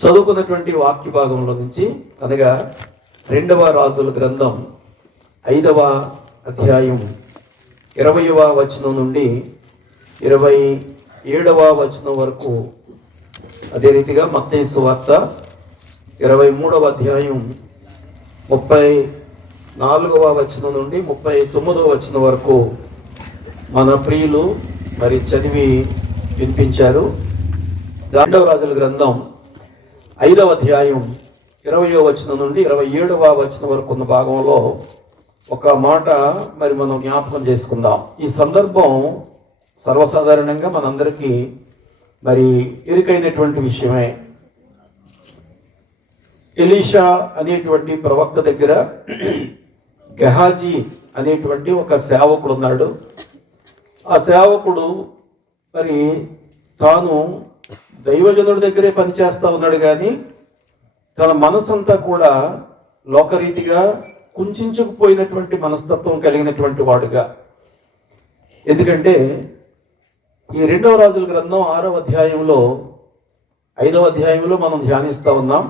చదువుకున్నటువంటి వాక్య భాగంలో నుంచి అనగా 2వ రాజుల గ్రంథం 5వ అధ్యాయం 20వ వచనం నుండి 27వ వచనం వరకు, అదే రీతిగా మత్తయి సువార్త 23వ అధ్యాయం 34వ వచనం నుండి 39వ వచనం వరకు మన ప్రియులు మరి చదివి వినిపించారు. 2వ రాజుల గ్రంథం 5వ అధ్యాయం 20వ వచనం నుండి 27వ వచనం వరకు ఉన్న భాగంలో ఒక మాట మరి మనం జ్ఞాపకం చేసుకుందాం. ఈ సందర్భం సర్వసాధారణంగా మనందరికీ మరి ఇరుకైనటువంటి విషయమే. ఎలీషా అనేటువంటి ప్రవక్త దగ్గర గెహాజీ అనేటువంటి ఒక సేవకుడు ఉన్నాడు. ఆ సేవకుడు మరి తాను దైవజనుడి దగ్గరే పనిచేస్తూ ఉన్నాడు, కానీ తన మనసంతా కూడా లోకరీతిగా కుంచుకుపోయినటువంటి మనస్తత్వం కలిగినటువంటి వాడుగా. ఎందుకంటే ఈ 2వ రాజుల గ్రంథం 6వ అధ్యాయంలో 5వ అధ్యాయంలో మనం ధ్యానిస్తూ ఉన్నాం.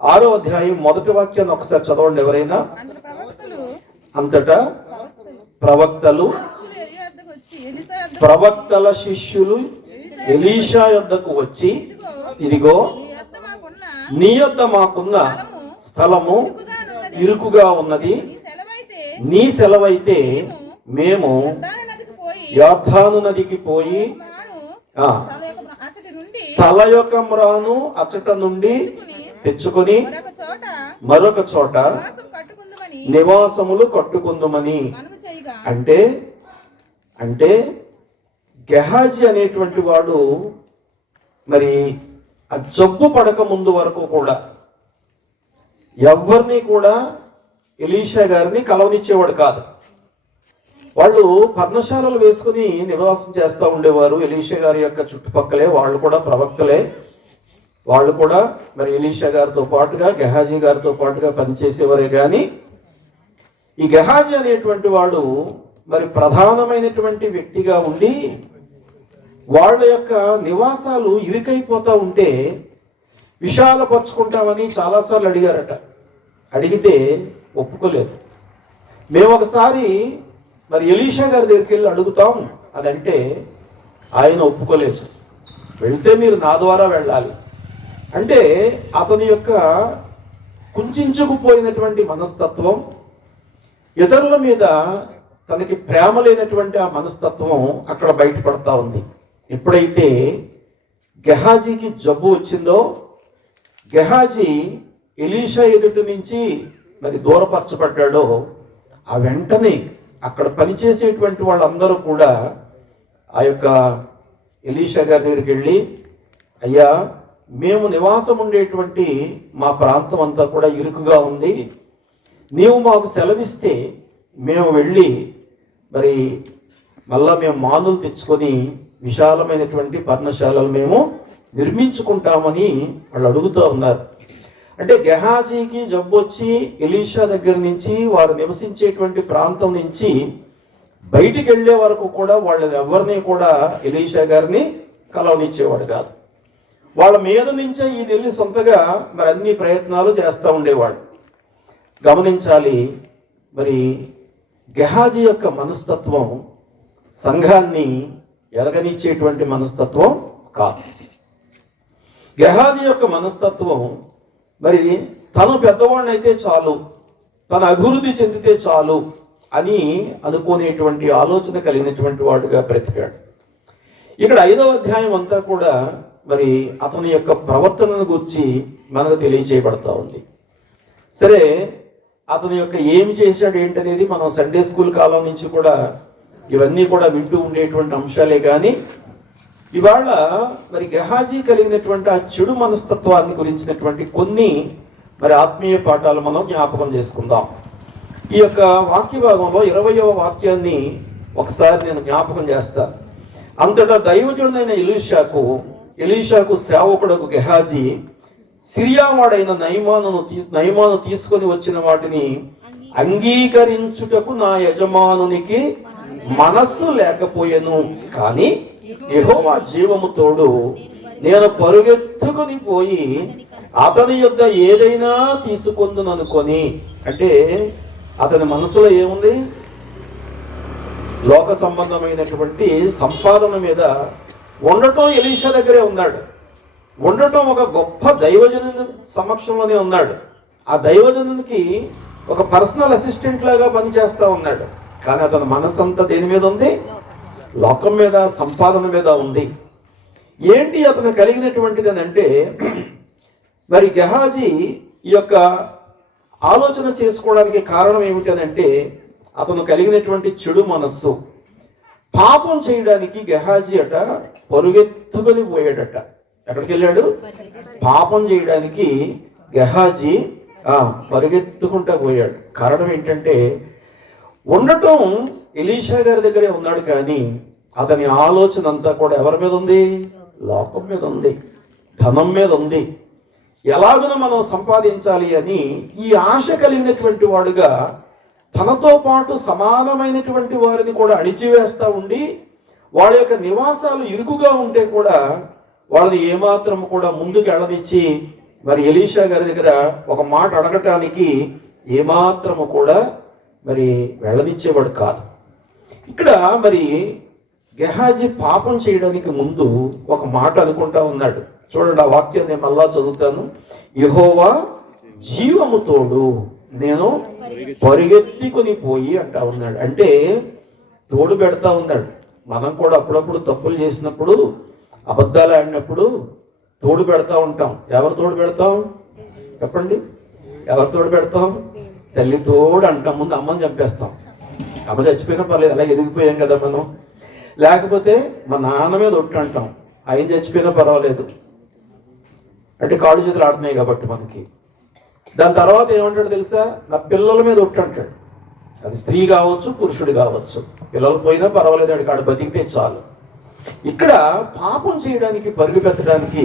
6వ అధ్యాయం మొదటి వాక్యాన్ని ఒకసారి చదవండి ఎవరైనా. అంతటా ప్రవక్తల శిష్యులు ఎలీషా యొద్దకు వచ్చి, ఇదిగో నీ యొద్ద మాకున్న స్థలము ఇరుకుగా ఉన్నది, నీ సెలవైతే మేము యొర్దాను నదికి పోయి తల యొక్క మ్రాను అచట నుండి తెచ్చుకొని మరొక చోట నివాసములు కట్టుకుందుమని. అంటే గెహాజీ అనేటువంటి వాడు మరి ఆ జబ్బు పడక ముందు వరకు కూడా ఎవరిని కూడా ఎలీషా గారిని కలవనిచ్చేవాడు కాదు. వాళ్ళు పర్ణశాలలు వేసుకుని నివాసం చేస్తూ ఉండేవారు. ఎలీషా గారి యొక్క చుట్టుపక్కలే వాళ్ళు కూడా ప్రవక్తలే. వాళ్ళు కూడా మరి ఎలీషా గారితో పాటుగా గెహాజీ గారితో పాటుగా పనిచేసేవారే. కానీ ఈ గెహాజీ అనేటువంటి వాడు మరి ప్రధానమైనటువంటి వ్యక్తిగా ఉండి వాళ్ళ యొక్క నివాసాలు ఇరుకైపోతూ ఉంటే విశాలపరుచుకుంటామని చాలాసార్లు అడిగారట. అడిగితే ఒప్పుకోలేదు. మేము ఒకసారి మరి ఎలీషా గారి దగ్గరికి వెళ్ళి అడుగుతాం అదంటే ఆయన ఒప్పుకోలేదు. వెళ్తే మీరు నా ద్వారా వెళ్ళాలి అంటే అతని యొక్క కుంచుకుపోయినటువంటి మనస్తత్వం, ఇతరుల మీద తనకి ప్రేమ లేనటువంటి ఆ మనస్తత్వం అక్కడ బయటపడతా ఉంది. ఎప్పుడైతే గెహాజీకి జబ్బు వచ్చిందో, గెహాజీ ఎలీషా ఎదుటి నుంచి మరి దూరపరచబడ్డాడో, ఆ వెంటనే అక్కడ పనిచేసేటువంటి వాళ్ళందరూ కూడా ఆ యొక్క ఎలీషా గారి దగ్గరికి వెళ్ళి, అయ్యా మేము నివాసం ఉండేటువంటి మా ప్రాంతం అంతా కూడా ఇరుకుగా ఉంది, నీవు మాకు సెలవిస్తే మేము వెళ్ళి మరి మళ్ళా మేము మానులు తెచ్చుకొని విశాలమైనటువంటి పర్ణశాలలు మేము నిర్మించుకుంటామని వాళ్ళు అడుగుతూ ఉన్నారు. అంటే గెహాజీకి జబ్బు వచ్చి ఎలీషా దగ్గర నుంచి వారు నివసించేటువంటి ప్రాంతం నుంచి బయటికి వెళ్ళే వరకు కూడా వాళ్ళని ఎవరిని కూడా ఎలీషా గారిని కలవనిచ్చేవాడు కాదు. వాళ్ళ మీద నుంచే ఈ వెళ్ళి సొంతగా మరి అన్ని ప్రయత్నాలు చేస్తూ ఉండేవాడు. గమనించాలి, మరి గెహాజీ యొక్క మనస్తత్వం సంఘాన్ని ఎదగనిచ్చేటువంటి మనస్తత్వం కాదు. గెహాజీ యొక్క మనస్తత్వం మరి తను పెద్దవాడిని అయితే చాలు, తన అభివృద్ధి చెందితే చాలు అని అనుకునేటువంటి ఆలోచన కలిగినటువంటి వాడుగా బ్రతికాడు. ఇక్కడ 5వ అధ్యాయం అంతా కూడా మరి అతని యొక్క ప్రవర్తనను గురించి మనకు తెలియజేయబడతా ఉంది. సరే, అతని యొక్క ఏమి చేశాడు ఏంటనేది మనం సండే స్కూల్ కాలం నుంచి కూడా ఇవన్నీ కూడా వింటూ ఉండేటువంటి అంశాలే. కానీ ఇవాళ మరి గెహాజీ కలిగినటువంటి ఆ చెడు మనస్తత్వాన్ని గురించినటువంటి కొన్ని మరి ఆత్మీయ పాఠాలు మనం జ్ఞాపకం చేసుకుందాం. ఈ యొక్క వాక్య భాగంలో 20వ వాక్యాన్ని ఒకసారి నేను జ్ఞాపకం చేస్తాను. అంతటా దైవజనుడైన ఎలీషాకు సేవకుడకు గెహాజీ సిరియావాడైన నయమాను తీసుకొని వచ్చిన వాటిని అంగీకరించుటకు నా యజమానునికి మనస్సు లేకపోయెను. కానీ యెహోవా జీవము తోడు నేను పరుగెత్తుకుని పోయి అతని యొద్ద ఏదైనా తీసుకుందుననుకొని. అంటే అతని మనసులో ఏముంది? లోక సంబంధమైనటువంటి సంపాదన మీద ఉండటం ఎలీషా దగ్గరే ఉన్నాడు. ఉండటం ఒక గొప్ప దైవజనుని సమక్షంలోనే ఉన్నాడు. ఆ దైవజనునికి ఒక పర్సనల్ అసిస్టెంట్ లాగా పనిచేస్తూ ఉన్నాడు. కానీ అతని మనసంతా దేని మీద ఉంది? లోకం మీద, సంపాదన మీద ఉంది. ఏంటి అతను కలిగినటువంటిది అని అంటే, మరి గెహాజీ ఈ యొక్క ఆలోచన చేసుకోవడానికి కారణం ఏమిటి అని అంటే, అతను కలిగినటువంటి చెడు మనస్సు. పాపం చేయడానికి గెహాజీ అట పరుగెత్తుకొని పోయాడట. ఎక్కడికి వెళ్ళాడు? పాపం చేయడానికి గెహాజీ పరుగెత్తుకుంటా పోయాడు. కారణం ఏంటంటే, ఉండటం ఎలీషా గారి దగ్గరే ఉన్నాడు, కానీ అతని ఆలోచన అంతా కూడా ఎవరి మీద ఉంది? లోకం మీద ఉంది, ధనం మీద ఉంది. ఎలాగైనా మనం సంపాదించాలి అని ఈ ఆశ కలిగినటువంటి వాడుగా తనతో పాటు సమానమైనటువంటి వారిని కూడా అణిచివేస్తూ ఉండి, వాళ్ళ యొక్క నివాసాలు ఇరుకుగా ఉంటే కూడా వాళ్ళని ఏమాత్రం కూడా ముందుకు ఎడనిచ్చి మరి ఎలీషా గారి దగ్గర ఒక మాట అడగటానికి ఏమాత్రము కూడా మరి వెళ్ళనిచ్చేవాడు కాదు. ఇక్కడ మరి గెహాజీ పాపం చేయడానికి ముందు ఒక మాట అనుకుంటా ఉన్నాడు. చూడండి, ఆ వాక్యం నేను మళ్ళా చదువుతాను. యెహోవా జీవము తోడు, నేను పరిగెత్తుకుని పోయి అంటా ఉన్నాడు. అంటే తోడు పెడతా ఉన్నాడు. మనం కూడా అప్పుడప్పుడు తప్పులు చేసినప్పుడు, అబద్ధాలు ఆడినప్పుడు తోడు పెడతా ఉంటాం. ఎవరు తోడు పెడతాం చెప్పండి? ఎవరు తోడు పెడతాం? తల్లి తోడు అంటాం. ముందు అమ్మని చంపేస్తాం. అమ్మ చచ్చిపోయినా పర్లేదు, అలా ఎదిగిపోయాం కదా మనం. లేకపోతే మా నాన్న మీద ఒట్టు అంటాం. ఆయన చచ్చిపోయినా పర్వాలేదు, అంటే కాళ్ళు చేతులు ఆడుతున్నాయి కాబట్టి మనకి. దాని తర్వాత ఏమంటాడు తెలుసా? నా పిల్లల మీద ఒట్టు అంటాడు. అది స్త్రీ కావచ్చు, పురుషుడు కావచ్చు. పిల్లలు పోయినా పర్వాలేదు, ఆడికి ఆడు బతికితే చాలు. ఇక్కడ పాపం చేయడానికి, పరుగు పెట్టడానికి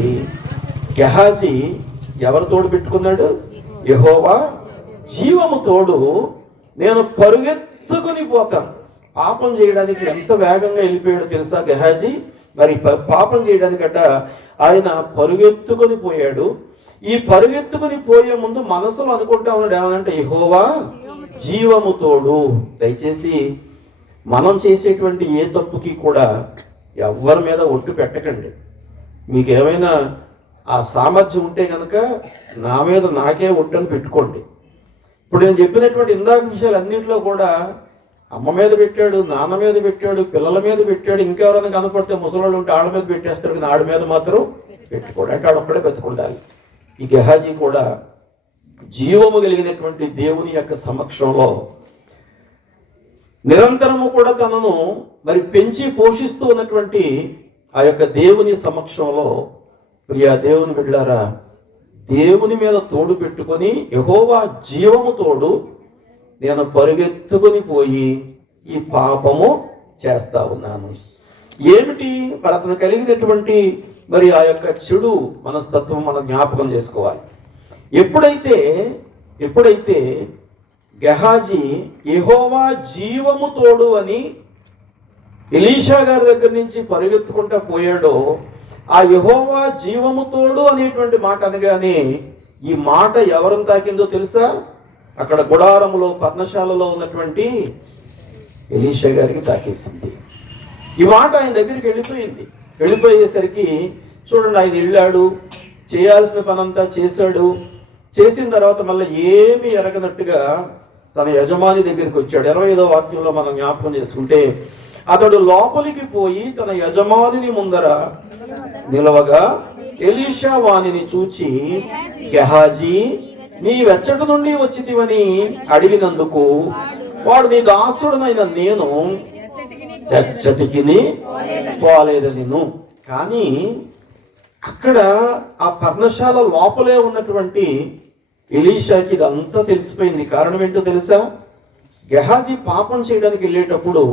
గెహాజీ ఎవరు తోడు పెట్టుకున్నాడు? యెహోవా జీవము తోడు, నేను పరుగెత్తుకుని పోతాను. పాపం చేయడానికి ఎంత వేగంగా వెళ్ళిపోయాడో తెలుసా గెహాజీ? మరి పాపం చేయడానికట ఆయన పరుగెత్తుకొని పోయాడు. ఈ పరుగెత్తుకుని పోయే ముందు మనసులో అనుకుంటా ఉన్నాడు ఏమనంటే, యెహోవా జీవము తోడు. దయచేసి మనం చేసేటువంటి ఏ తప్పుకి కూడా ఎవరి మీద ఒట్టు పెట్టకండి. మీకు ఏమైనా ఆ సామర్థ్యం ఉంటే కనుక నా మీద నాకే ఒట్టని పెట్టుకోండి. ఇప్పుడు నేను చెప్పినటువంటి ఇందాక విషయాలు అన్నింటిలో కూడా అమ్మ మీద పెట్టాడు, నాన్న మీద పెట్టాడు, పిల్లల మీద పెట్టాడు. ఇంకెవరైనా కనపడితే ముసలోళ్ళు ఉంటే ఆడ మీద పెట్టేస్తాడు, కానీ ఆడ మీద మాత్రం పెట్టుకోడు. అంటే ఆడొక్కడే బతుకుండాలి. ఈ గెహాజీ కూడా జీవము కలిగినటువంటి దేవుని యొక్క సమక్షంలో నిరంతరము కూడా తనను మరి పెంచి పోషిస్తూ ఉన్నటువంటి ఆ యొక్క దేవుని సమక్షంలో, ప్రియా దేవుని బిడ్డలారా, దేవుని మీద తోడు పెట్టుకొని యెహోవా జీవము తోడు, నేను పరుగెత్తుకొని పోయి ఈ పాపము చేస్తా ఉన్నాను. ఏమిటి మరి అతను కలిగినటువంటి మరి ఆ యొక్క చెడు మనస్తత్వం మనం జ్ఞాపకం చేసుకోవాలి. ఎప్పుడైతే గెహాజీ యెహోవా జీవము తోడు అని ఎలీషా గారి దగ్గర నుంచి పరిగెత్తుకుంటా పోయాడో, ఆ యెహోవా జీవము తోడు అనేటువంటి మాట అనగానే ఈ మాట ఎవరిని తాకిందో తెలుసా? అక్కడ గుడారములో, పర్ణశాలలో ఉన్నటువంటి ఎలీషా గారికి తాకేసింది. ఈ మాట ఆయన దగ్గరికి వెళ్ళిపోయేసరికి చూడండి, ఆయన వెళ్ళాడు, చేయాల్సిన పనంతా చేశాడు. చేసిన తర్వాత మళ్ళీ ఏమీ ఎరగనట్టుగా తన యజమాని దగ్గరికి వచ్చాడు. 25వ వాక్యంలో మనం జ్ఞాపకం చేసుకుంటే, అతడు లోపలికి పోయి తన యజమానిని ముందర నిలవగా ఎలీషా వానిని చూచి, గెహాజీ నీ వెచ్చట నుండి వచ్చితివని అడిగినందుకు వాడు, నీ దాసుడనైన నేను ఎచ్చటికి పోలేదు నిన్ను. కానీ అక్కడ ఆ పర్ణశాల లోపలే ఉన్నటువంటి ఎలీషాకి ఇదంతా తెలిసిపోయింది. కారణం ఏంటో తెలుసా? గెహాజీ పాపం చేయడానికి వెళ్ళేటప్పుడు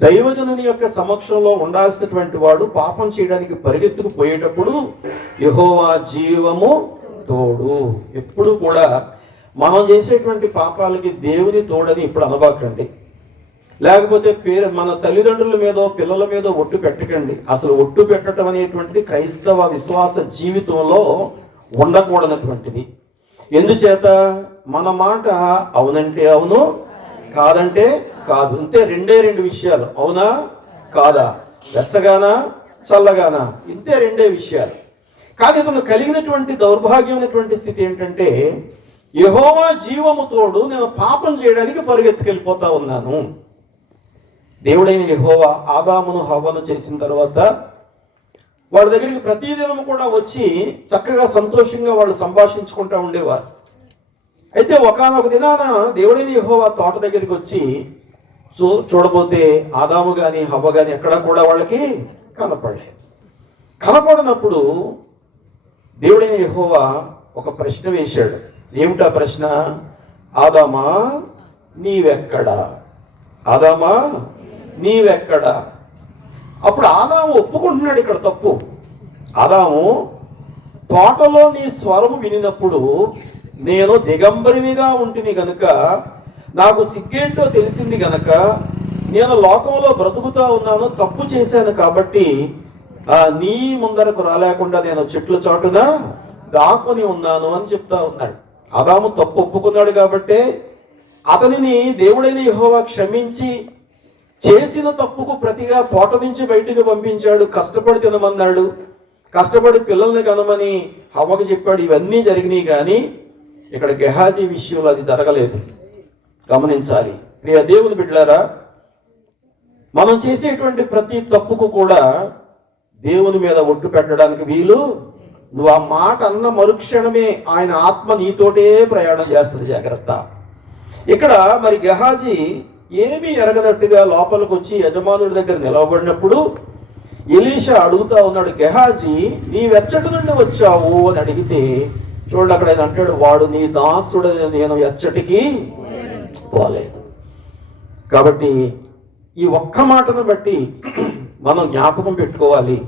దైవజనుని యొక్క సమక్షంలో ఉండాల్సినటువంటి వాడు పాపం చేయడానికి పరిగెత్తుకు పోయేటప్పుడు యెహోవా జీవము తోడు. ఎప్పుడు కూడా మనం చేసేటువంటి పాపాలకి దేవుని తోడని ఇప్పుడు అనబాకండి. లేకపోతే మన తల్లిదండ్రుల మీదో పిల్లల మీదో ఒట్టు పెట్టకండి. అసలు ఒట్టు పెట్టడం అనేటువంటిది క్రైస్తవ విశ్వాస జీవితంలో ఉండకూడనటువంటిది. ఎందుచేత మన మాట అవునంటే అవును, కాదంటే కాదు, అంతే. రెండు విషయాలు, అవునా కాదా, వెచ్చగానా చల్లగానా, ఇంతే రెండే విషయాలు. కానీ ఇతను కలిగినటువంటి దౌర్భాగ్యమైనటువంటి స్థితి ఏంటంటే, యెహోవా జీవము తోడు నేను పాపం చేయడానికి పరిగెత్తుకెళ్ళిపోతా ఉన్నాను. దేవుడైన యెహోవా ఆదామును హవ్వను చేసిన తర్వాత వాళ్ళ దగ్గరికి ప్రతిదినం కూడా వచ్చి చక్కగా సంతోషంగా వాళ్ళు సంభాషించుకుంటూ ఉండేవారు. అయితే ఒకానొక దినాన దేవుడైన యెహోవా తోట దగ్గరికి వచ్చి చూడబోతే ఆదాము కానీ హవ్వ కానీ ఎక్కడా కూడా వాళ్ళకి కనపడలేదు. కనపడినప్పుడు దేవుడైన యెహోవా ఒక ప్రశ్న వేశాడు. ఏమిటా ప్రశ్న? ఆదామా నీవెక్కడా, ఆదామా నీవెక్కడా. అప్పుడు ఆదాము ఒప్పుకుంటున్నాడు ఇక్కడ తప్పు. ఆదాము, తోటలో నీ స్వరము వినినప్పుడు నేను దిగంబరినిగా ఉంటుంది గనుక, నాకు సిగ్గేంటో తెలిసింది గనక, నేను లోకంలో బ్రతుకుతా ఉన్నాను, తప్పు చేశాను కాబట్టి నీ ముందరకు రాలేకుండా నేను చెట్ల చాటున దాక్కుని ఉన్నాను అని చెప్తా ఉన్నాడు. ఆదాము తప్పు ఒప్పుకున్నాడు కాబట్టి అతనిని దేవుడైన యెహోవా క్షమించి చేసిన తప్పుకు ప్రతిగా తోట నుంచి బయటికి పంపించాడు. కష్టపడి తినమన్నాడు, కష్టపడి పిల్లల్ని కనమని హవ్వకు చెప్పాడు. ఇవన్నీ జరిగినాయి. కానీ ఇక్కడ గెహాజీ విషయంలో అది జరగలేదు. గమనించాలి ప్రియ దేవుని బిడ్డలారా, మనం చేసేటువంటి ప్రతి తప్పుకు కూడా దేవుని మీద ఒట్టు పెట్టడానికి వీలు. నువ్వు ఆ మాట అన్న మరుక్షణమే ఆయన ఆత్మ నీతోటే ప్రయాణం చేస్తుంది. జాగ్రత్త. ఇక్కడ మరి గెహాజీ ఏమీ ఎరగనట్టుగా లోపలికి వచ్చి యజమానుడి దగ్గర నిలవబడినప్పుడు ఎలీషా అడుగుతా ఉన్నాడు, గెహాజీ నీవెచ్చటి నుండి వచ్చావు అని అడిగితే చూడండి అక్కడ ఆయన అంటాడు, వాడు నీ దాసుడు, నేను ఎచ్చటికి పోలేదు. కాబట్టి ఈ ఒక్క మాటను బట్టి మనం జ్ఞాపకం పెట్టుకోవాలి,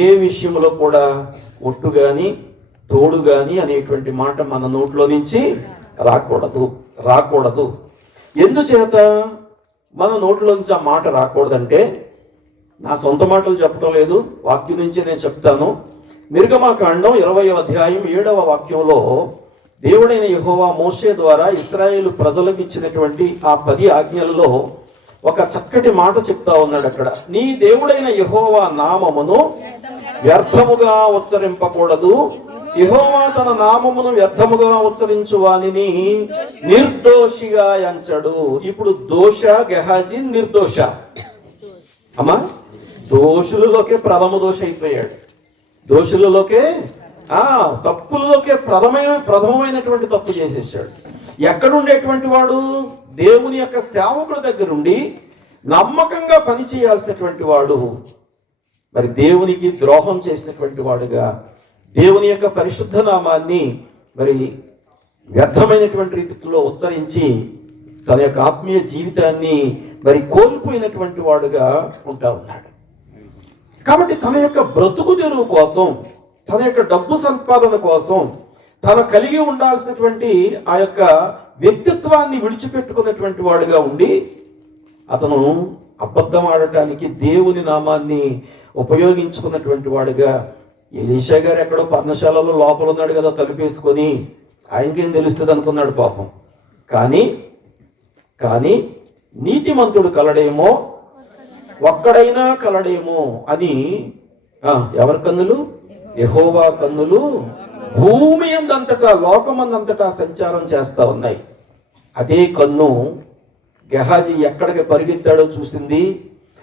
ఏ విషయంలో కూడా ఒట్టు కానీ తోడు కానీ అనేటువంటి మాట మన నోట్లో నుంచి రాకూడదు. ఎందుచేత మన నోట్లో నుంచి ఆ మాట రాకూడదంటే, నా సొంత మాటలు చెప్పడం లేదు, వాక్యం నుంచి నేను చెప్తాను. నిర్గమకాండం 20వ అధ్యాయం 7వ వాక్యంలో దేవుడైన యెహోవా మోషే ద్వారా ఇశ్రాయేలు ప్రజలకు ఇచ్చినటువంటి ఆ 10 ఆజ్ఞలలో ఒక చక్కటి మాట చెప్తా ఉన్నాడు అక్కడ. నీ దేవుడైన యెహోవా నామమును వ్యర్థముగా ఉచ్చరింపకూడదు, యెహోవా తన నామమును వ్యర్థముగా ఉచ్చరించు వానిని నిర్దోషిగా ఎంచడు. ఇప్పుడు దోష గెహాజీ నిర్దోష. అమ్మా, దోషులలోకే ప్రథమ దోష అయిపోయాడు. దోషులలోకే తప్పులలోకే ప్రథమమైనటువంటి తప్పు చేసేసాడు. ఎక్కడుండేటువంటి వాడు? దేవుని యొక్క సేవకుల దగ్గరుండి నమ్మకంగా పని చేయాల్సినటువంటి వాడు మరి దేవునికి ద్రోహం చేసినటువంటి వాడుగా దేవుని యొక్క పరిశుద్ధ నామాన్ని మరి వ్యర్థమైనటువంటి రీతిలో ఉచ్చరించి తన యొక్క ఆత్మీయ జీవితాన్ని మరి కోల్పోయినటువంటి వాడుగా ఉంటా ఉన్నాడు. కాబట్టి తన యొక్క బ్రతుకు తెరువు కోసం, తన యొక్క డబ్బు సంపాదన కోసం, తను కలిగి ఉండాల్సినటువంటి ఆ యొక్క వ్యక్తిత్వాన్ని విడిచిపెట్టుకున్నటువంటి వాడుగా ఉండి అతను అబద్ధం ఆడటానికి దేవుని నామాన్ని ఉపయోగించుకున్నటువంటి వాడుగా. ఎలీషా గారు ఎక్కడో పర్ణశాలలో లోపల ఉన్నాడు కదా, తలుపేసుకొని, ఆయనకేం తెలుస్తుంది అనుకున్నాడు పాపం. కానీ నీతిమంతుడు కలడేమో, ఒక్కడైనా కలడేమో అని ఎవరి కన్నులు? యెహోవా కన్నులు భూమి అందంతటా, లోకమందంతటా సంచారం చేస్తా ఉన్నాయి. అదే కన్ను గెహాజీ ఎక్కడికి పరిగెత్తాడో చూసింది.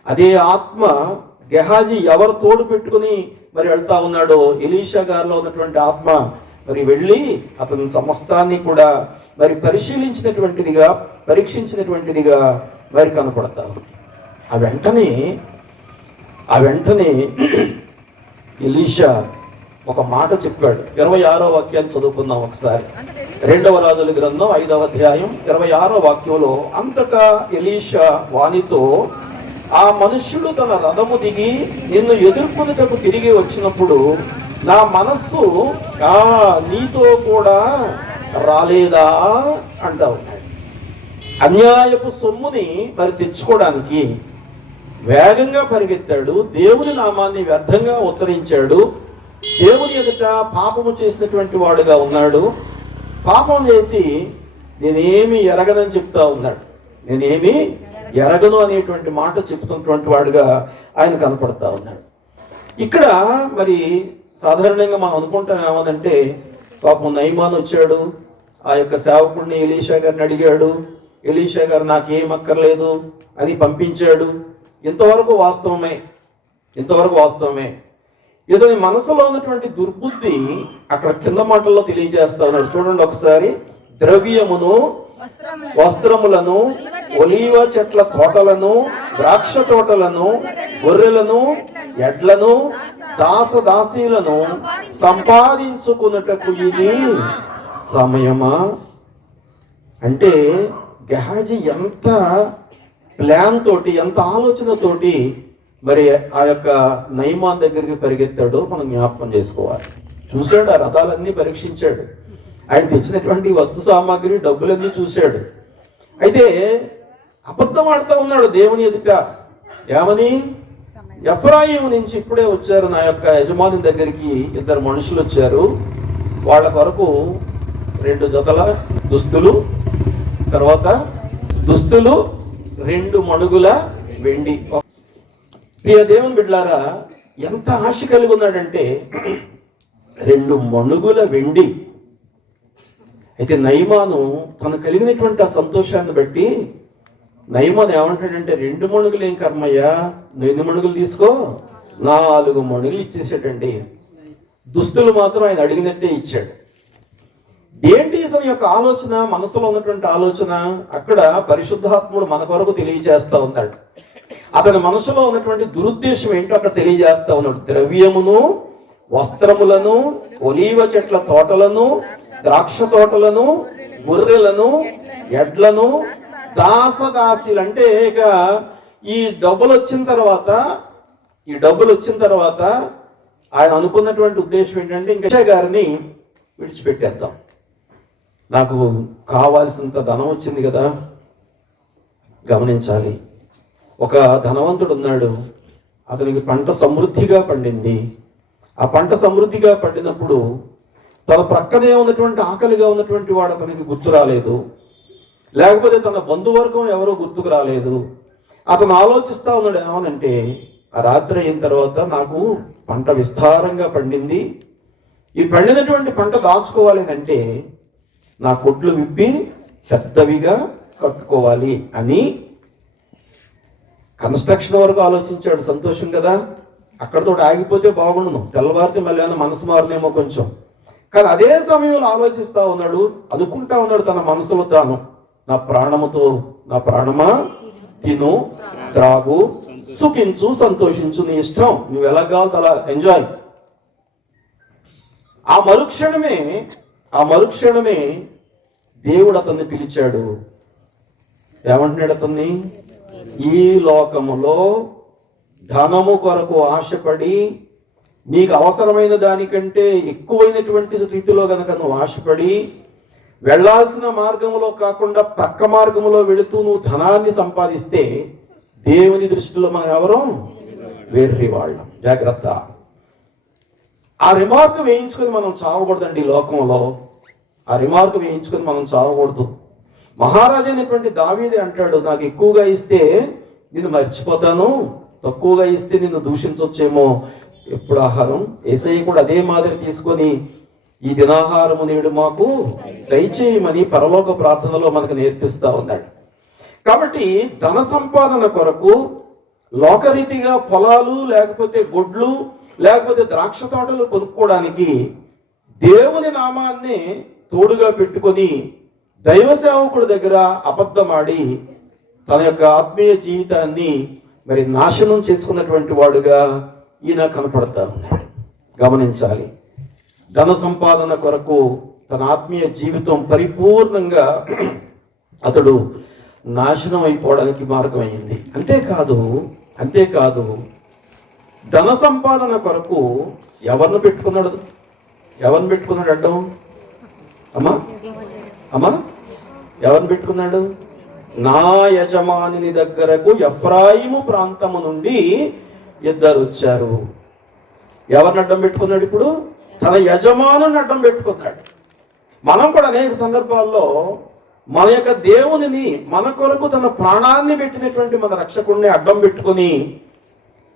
అదే ఆత్మ గెహాజీ ఎవరు తోడు పెట్టుకుని మరి వెళ్తా ఉన్నాడో, ఎలీషా గారిలో ఉన్నటువంటి ఆత్మ మరి వెళ్ళి అతని సమస్తాన్ని కూడా మరి పరీక్షించినటువంటిదిగా మరి కనపడతారు. ఆ వెంటనే ఎలీషా ఒక మాట చెప్పాడు. 26వ వాక్యాన్ని చదువుకుందాం ఒకసారి. 2వ రాజుల గ్రంథం 5వ అధ్యాయం 26వ వాక్యంలో, అంతటా ఎలీషా వానితో, ఆ మనుష్యుడు తన రథము దిగి నిన్ను ఎదుర్కొనుటకు తిరిగి వచ్చినప్పుడు నా మనస్సు నీతో కూడా రాలేదా అంటా ఉన్నాడు. అన్యాయపు సొమ్ముని మరి తెచ్చుకోవడానికి వేగంగా పరిగెత్తాడు. దేవుని నామాన్ని వ్యర్థంగా ఉచ్చరించాడు. దేవుని ఎదుట పాపము చేసినటువంటి వాడుగా ఉన్నాడు. పాపం చేసి నేనేమి ఎరగనని చెప్తా ఉన్నాడు. నేనేమి ఎరగను అనేటువంటి మాట చెప్తున్నటువంటి వాడుగా ఆయన కనపడతా ఉన్నాడు. ఇక్కడ మరి సాధారణంగా మనం అనుకుంటాం ఏమనంటే, పాపం నయమాన్ వచ్చాడు, ఆ యొక్క సేవకుడిని ఎలీషా గారిని అడిగాడు, ఎలీషా గారు నాకేం అక్కర్లేదు అని పంపించాడు. ఇంతవరకు వాస్తవమే, ఇంతవరకు వాస్తవమే. ఇతని మనసులో ఉన్నటువంటి దుర్బుద్ధి అక్కడ కింద మాటల్లో తెలియజేస్తా ఉన్నాడు. చూడండి ఒకసారి. ద్రవ్యమును, వస్త్రములను, ఒలీవ చెట్ల తోటలను, ద్రాక్ష తోటలను, గొర్రెలను, ఎడ్లను, దాసదాసీలను సంపాదించుకున్నటకు ఇది సమయమా? అంటే గెహాజీ ఎంత ప్లాన్ తోటి, ఎంత ఆలోచనతోటి మరి ఆ యొక్క నయమాన్ దగ్గరికి పరిగెత్తాడో మనం జ్ఞాపకం చేసుకోవాలి. చూశాడు, ఆ రథాలన్నీ పరీక్షించాడు, ఆయన తెచ్చినటువంటి వస్తు సామాగ్రి డబ్బులన్నీ చూశాడు. అయితే అబద్ధం ఆడుతూ ఉన్నాడు దేవుని ఎదుట. ఏమని? ఎఫ్రాయిము నుంచి ఇప్పుడే వచ్చారు నా యొక్క యజమాని దగ్గరికి ఇద్దరు మనుషులు వచ్చారు, వాళ్ళ కొరకు 2 జతల దుస్తులు, తర్వాత దుస్తులు 2 మణుగుల వెండి. ప్రియ దేవుని బిడ్డలారా, ఎంత ఆశ కలిగి ఉన్నాడంటే 2 మణుగుల వెండి. అయితే నయమాను తను కలిగినటువంటి ఆ సంతోషాన్ని బట్టి నయమాను ఏమంటాడంటే, 2 మణుగులు ఏం కర్మయ్యా, 2 మణుగులు తీసుకో, 4 మణుగులు ఇచ్చేసాడండి. దుస్తులు మాత్రం ఆయన అడిగినట్టే ఇచ్చాడు. ఏంటి ఇతని యొక్క ఆలోచన, మనసులో ఉన్నటువంటి ఆలోచన? అక్కడ పరిశుద్ధాత్ముడు మన కొరకు తెలియజేస్తా ఉన్నాడు. అతని మనసులో ఉన్నటువంటి దురుద్దేశం ఏంటో అక్కడ తెలియజేస్తా ఉన్నాడు. ద్రవ్యమును, వస్త్రములను, ఒలీవ చెట్ల తోటలను, ద్రాక్ష తోటలను, గొర్రెలను, ఎడ్లను, దాసదాసీలు. అంటే ఇక ఈ డబ్బులు వచ్చిన తర్వాత ఆయన అనుకున్నటువంటి ఉద్దేశం ఏంటంటే, ఇంకా గారిని విడిచిపెట్టేద్దాం, నాకు కావాల్సినంత ధనం వచ్చింది కదా. గమనించాలి, ఒక ధనవంతుడు ఉన్నాడు, అతనికి పంట సమృద్ధిగా పండింది. ఆ పంట సమృద్ధిగా పండినప్పుడు తన ప్రక్కనే ఉన్నటువంటి ఆకలిగా ఉన్నటువంటి వాడు అతనికి గుర్తు రాలేదు, లేకపోతే తన బంధువర్గం ఎవరో గుర్తుకు రాలేదు. అతను ఆలోచిస్తా ఉన్నాడు ఏమనంటే, ఆ రాత్రి అయిన తర్వాత నాకు పంట విస్తారంగా పండింది, ఈ పండినటువంటి పంట దాచుకోవాలి అంటే నా కొట్లు విప్పి పెద్దవిగా కట్టుకోవాలి అని కన్స్ట్రక్షన్ వరకు ఆలోచించాడు. సంతోషం కదా, అక్కడతో ఆగిపోతే బాగుండును, తెల్లవారితే మళ్ళీ మనసు మారునేమో కొంచెం. కానీ అదే సమయంలో ఆలోచిస్తా ఉన్నాడు, అనుకుంటా ఉన్నాడు తన మనసులో తాను, నా ప్రాణమా తిను, త్రాగు, సుఖించు, సంతోషించు, నీ ఇష్టం, నువ్వు ఎలా కావాలో అలా ఎంజాయ్. ఆ మరుక్షణమే దేవుడు అతన్ని పిలిచాడు. ఏమంటున్నాడు అతన్ని? ఈ లోకములో ధనము కొరకు ఆశపడి, నీకు అవసరమైన దానికంటే ఎక్కువైనటువంటి రీతిలో గనక నువ్వు ఆశపడి, వెళ్లాల్సిన మార్గంలో కాకుండా ప్రక్క మార్గంలో వెళుతూ నువ్వు ధనాన్ని సంపాదిస్తే దేవుని దృష్టిలో మనం ఎవరో వేర్రి వాళ్ళం. జాగ్రత్త. ఆ రిమార్క్ వేయించుకొని మనం చావకూడదండి. లోకంలో ఆ రిమార్క్ వేయించుకొని మనం చావకూడదు. మహారాజు అయినటువంటి దావీదే అంటాడు, నాకు ఎక్కువగా ఇస్తే నిన్ను మర్చిపోతాను, తక్కువగా ఇస్తే నిన్ను దూషించవచ్చేమో. ఎప్పుడు ఆహారం యేసయ్య కూడా అదే మాదిరి తీసుకొని ఈ దినాహారము నేడు మాకు దయచేయమని పరలోక ప్రార్థనలో మనకు నేర్పిస్తా ఉన్నాడు. కాబట్టి ధన సంపాదన కొరకు లోకరీతిగా పొలాలు, లేకపోతే గొడ్లు, లేకపోతే ద్రాక్ష తోటలు కొనుక్కోవడానికి దేవుని నామాన్ని తోడుగా పెట్టుకొని దైవ సేవకుడి దగ్గర అబద్ధమాడి తన యొక్క ఆత్మీయ జీవితాన్ని మరి నాశనం చేసుకున్నటువంటి వాడుగా ఈయన కనపడతా ఉన్నాడు. గమనించాలి, ధన సంపాదన కొరకు తన ఆత్మీయ జీవితం పరిపూర్ణంగా అతడు నాశనం అయిపోవడానికి మార్గం అయింది. అంతేకాదు ధన సంపాదన కొరకు ఎవరిని పెట్టుకున్నాడు అడ్డం? అమ్మా ఎవరిని పెట్టుకున్నాడు? నా యజమాని దగ్గరకు ఎఫ్రాయిము ప్రాంతము నుండి ఇద్దరు వచ్చారు. ఎవరిని అడ్డం పెట్టుకున్నాడు? ఇప్పుడు తన యజమానుని అడ్డం పెట్టుకున్నాడు. మనం కూడా అనేక సందర్భాల్లో మన యొక్క దేవునిని, మన కొరకు తన ప్రాణాన్ని పెట్టినటువంటి మన రక్షకుడిని అడ్డం పెట్టుకుని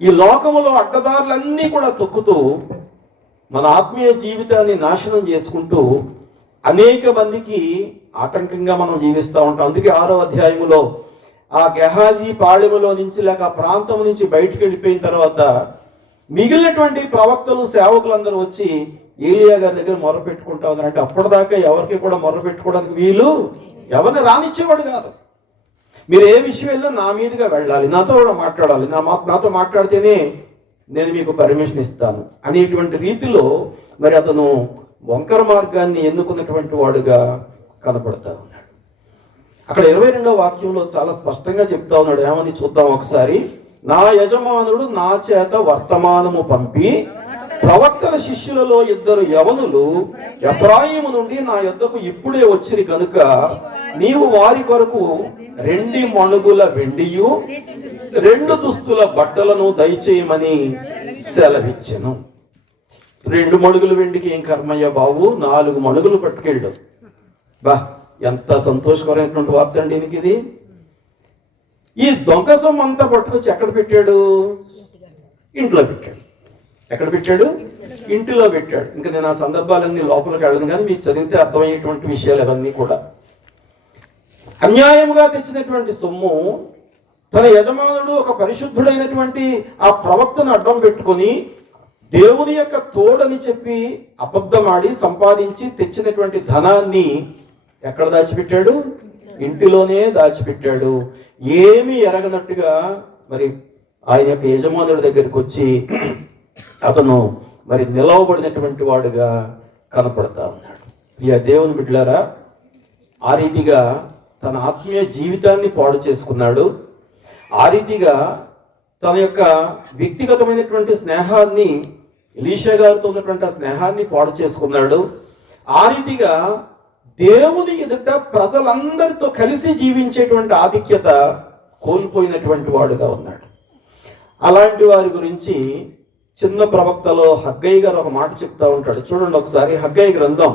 ఈ లోకములో అడ్డదారులన్నీ కూడా తొక్కుతూ మన ఆత్మీయ జీవితాన్ని నాశనం చేసుకుంటూ అనేక మందికి ఆటంకంగా మనం జీవిస్తూ ఉంటాం. అందుకే 6వ అధ్యాయములో ఆ గెహాజీ పాళెములో నుంచి లేక ఆ ప్రాంతం నుంచి బయటికి వెళ్ళిపోయిన తర్వాత మిగిలినటువంటి ప్రవక్తలు, సేవకులందరూ వచ్చి ఏలియా గారి దగ్గర మొర్ర పెట్టుకుంటా ఉన్నారు. అంటే అప్పటిదాకా ఎవరికి కూడా మొర్ర పెట్టుకోవడానికి వీలు ఎవరిని రానిచ్చేవాడు కాదు. మీరు ఏ విషయం వెళ్ళినా నా మీదుగా వెళ్ళాలి, నాతో కూడా మాట్లాడాలి, నాతో మాట్లాడితేనే నేను మీకు పర్మిషన్ ఇస్తాను అనేటువంటి రీతిలో మరి అతను వంకర మార్గాన్ని ఎన్నుకున్నటువంటి వాడుగా కనపడతా ఉన్నాడు. అక్కడ 22వ వాక్యంలో చాలా స్పష్టంగా చెప్తా ఉన్నాడు. ఏమని చూద్దాం ఒకసారి. నా యజమానుడు నా చేత వర్తమానము పంపి ప్రవక్తల శిష్యులలో ఇద్దరు యవనులు ఎఫ్రాయిము నుండి నా యొద్దకు ఇప్పుడే వచ్చిరి కనుక నీవు వారి కొరకు 2 మణుగుల వెండియు 2 దుస్తుల బట్టలను దయచేయమని సెలవిచ్చెను. 2 మణుగుల వెండికి ఏం కర్మయ్య బాబు, 4 మణుగులు పట్టుకెళ్ళు. బా, ఎంత సంతోషకరమైనటువంటి వార్త అండి దీనికి ఇది. ఈ దొంగ సొమ్ము అంతా పట్టుకొచ్చి ఎక్కడ పెట్టాడు? ఇంట్లో పెట్టాడు. ఎక్కడ పెట్టాడు? ఇంటిలో పెట్టాడు. ఇంకా నేను ఆ సందర్భాలన్నీ లోపలికి వెళ్ళను, కానీ మీకు చదివితే అర్థమయ్యేటువంటి విషయాలు అవన్నీ కూడా. అన్యాయముగా తెచ్చినటువంటి సొమ్ము తన యజమానుడు ఒక పరిశుద్ధుడైనటువంటి ఆ ప్రవక్తను అడ్డం పెట్టుకొని దేవుని యొక్క తోడని చెప్పి అబద్ధమాడి సంపాదించి తెచ్చినటువంటి ధనాన్ని ఎక్కడ దాచిపెట్టాడు? ఇంటిలోనే దాచిపెట్టాడు. ఏమీ ఎరగనట్టుగా మరి ఆయన యొక్క యజమానుడి దగ్గరికి వచ్చి అతను మరి నిలవబడినటువంటి వాడుగా కనపడతా ఉన్నాడు. ఇక దేవుని బిడ్డలారా, ఆ రీతిగా తన ఆత్మీయ జీవితాన్ని పాడు చేసుకున్నాడు. ఆ రీతిగా తన యొక్క వ్యక్తిగతమైనటువంటి స్నేహాన్ని, ఎలీషా గారితో ఉన్నటువంటి ఆ స్నేహాన్ని పాడు చేసుకున్నాడు. ఆ రీతిగా దేవుని ఎదుట ప్రజలందరితో కలిసి జీవించేటువంటి ఆధిక్యత కోల్పోయినటువంటి వాడుగా ఉన్నాడు. అలాంటి వారి గురించి చిన్న ప్రవక్తలో హగ్గయి గారు ఒక మాట చెప్తా ఉంటాడు. చూడండి ఒకసారి. హగ్గయి గ్రంథం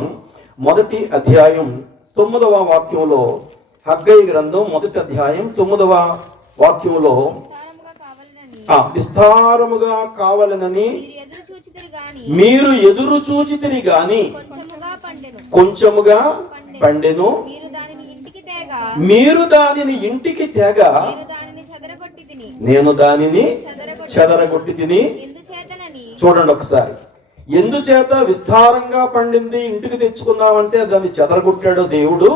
1వ అధ్యాయం 9వ వాక్యంలో, హగ్గయి గ్రంథం 1వ అధ్యాయం 9వ వాక్యంలో, విస్తారముగా కావాలనని మీరు ఎదురు చూచితిరి గాని కొంచెముగా పండెను, మీరు దానిని ఇంటికి తేగా నేను దానిని చెదరగొట్టి తిని. చూడండి ఒకసారి. ఎందుచేత విస్తారంగా పండింది ఇంటికి తెచ్చుకున్నామంటే దాన్ని చెదరగొట్టాడు దేవుడు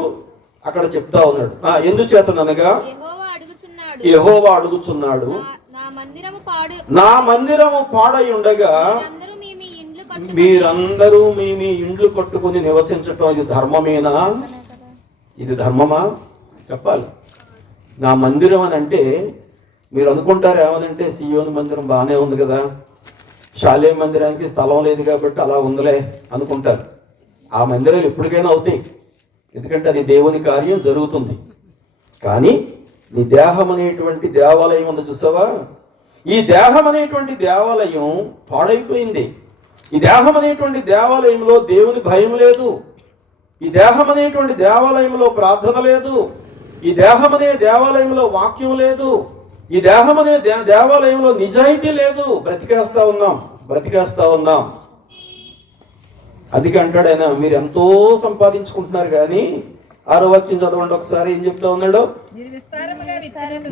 అక్కడ చెప్తా ఉన్నాడు. ఎందుచేతనగా యెహోవా అడుగుచున్నాడు, నా మందిరము పాడై ఉండగా మీరందరూ మీ ఇండ్లు కట్టుకుని నివసించటం ఇది ధర్మమేనా? ఇది ధర్మమా? చెప్పాలి. నా మందిరం అని అంటే మీరు అనుకుంటారు ఏమనంటే సియోను మందిరం బాగానే ఉంది కదా, షాలేం మందిరానికి స్థలం లేదు కాబట్టి అలా ఉందిలే అనుకుంటారు. ఆ మందిరాలు ఎప్పటికైనా అవుతాయి, ఎందుకంటే అది దేవుని కార్యం జరుగుతుంది. కానీ నీ దేహం అనేటువంటి దేవాలయం ఉంది చూసావా, ఈ దేహం అనేటువంటి దేవాలయం పాడైపోయింది. ఈ దేహం అనేటువంటి దేవాలయంలో దేవుని భయం లేదు. ఈ దేహం అనేటువంటి దేవాలయంలో ప్రార్థన లేదు. ఈ దేహం అనే దేవాలయంలో వాక్యం లేదు. ఈ దేహం అనే దేవాలయంలో నిజాయితీ లేదు. బ్రతికేస్తా ఉన్నాం. అందుకే అంటాడు ఆయన, మీరు ఎంతో సంపాదించుకుంటున్నారు కానీ 6వ వాక్యం చదవండి ఒకసారి. ఏం చెప్తా ఉన్నాడు?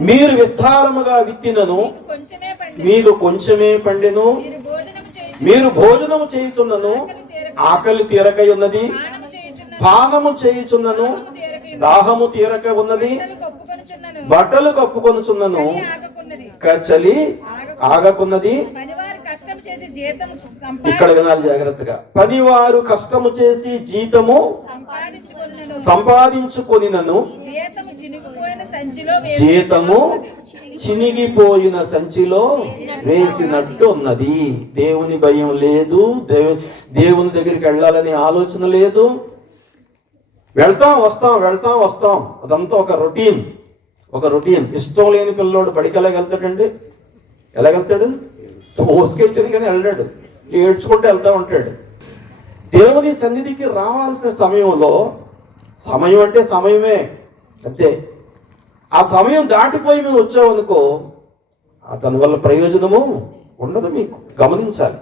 మీరు విస్తారముగా విత్తినను మీకు కొంచెమే పండెను, మీరు భోజనము చేయుచున్నను ఆకలి తీరక ఉన్నది, పానము చేయుచున్నను దాహము తీరక ఉన్నది, బట్టలు కప్పుకొనుచున్నను చలి ఆగకున్నది. ఇక్కడ వినాలి జాగ్రత్తగా. పనివారు కష్టము చేసి జీతము సంపాదించుకొనినను జీతము చినిగిపోయిన సంచిలో వేసినట్టు ఉన్నది. దేవుని భయం లేదు, దేవుని దగ్గరికి వెళ్ళాలనే ఆలోచన లేదు. వెళ్తాం వస్తాం అదంతా ఒక రొటీన్. ఒక రొటీన్. ఇష్టం లేని పిల్లోడు బడికి ఎలాగెళ్తాడండి? ఎలాగెళ్తాడు? మోసుకెళ్తాడు కానీ వెళ్ళాడు, ఏడ్చుకుంటూ వెళ్తూ ఉంటాడు. దేవుని సన్నిధికి రావాల్సిన సమయంలో, సమయం అంటే సమయమే అంతే, ఆ సమయం దాటిపోయి మేము వచ్చామనుకో దాని వల్ల ప్రయోజనము ఉండదు. మీకు గమనించాలి.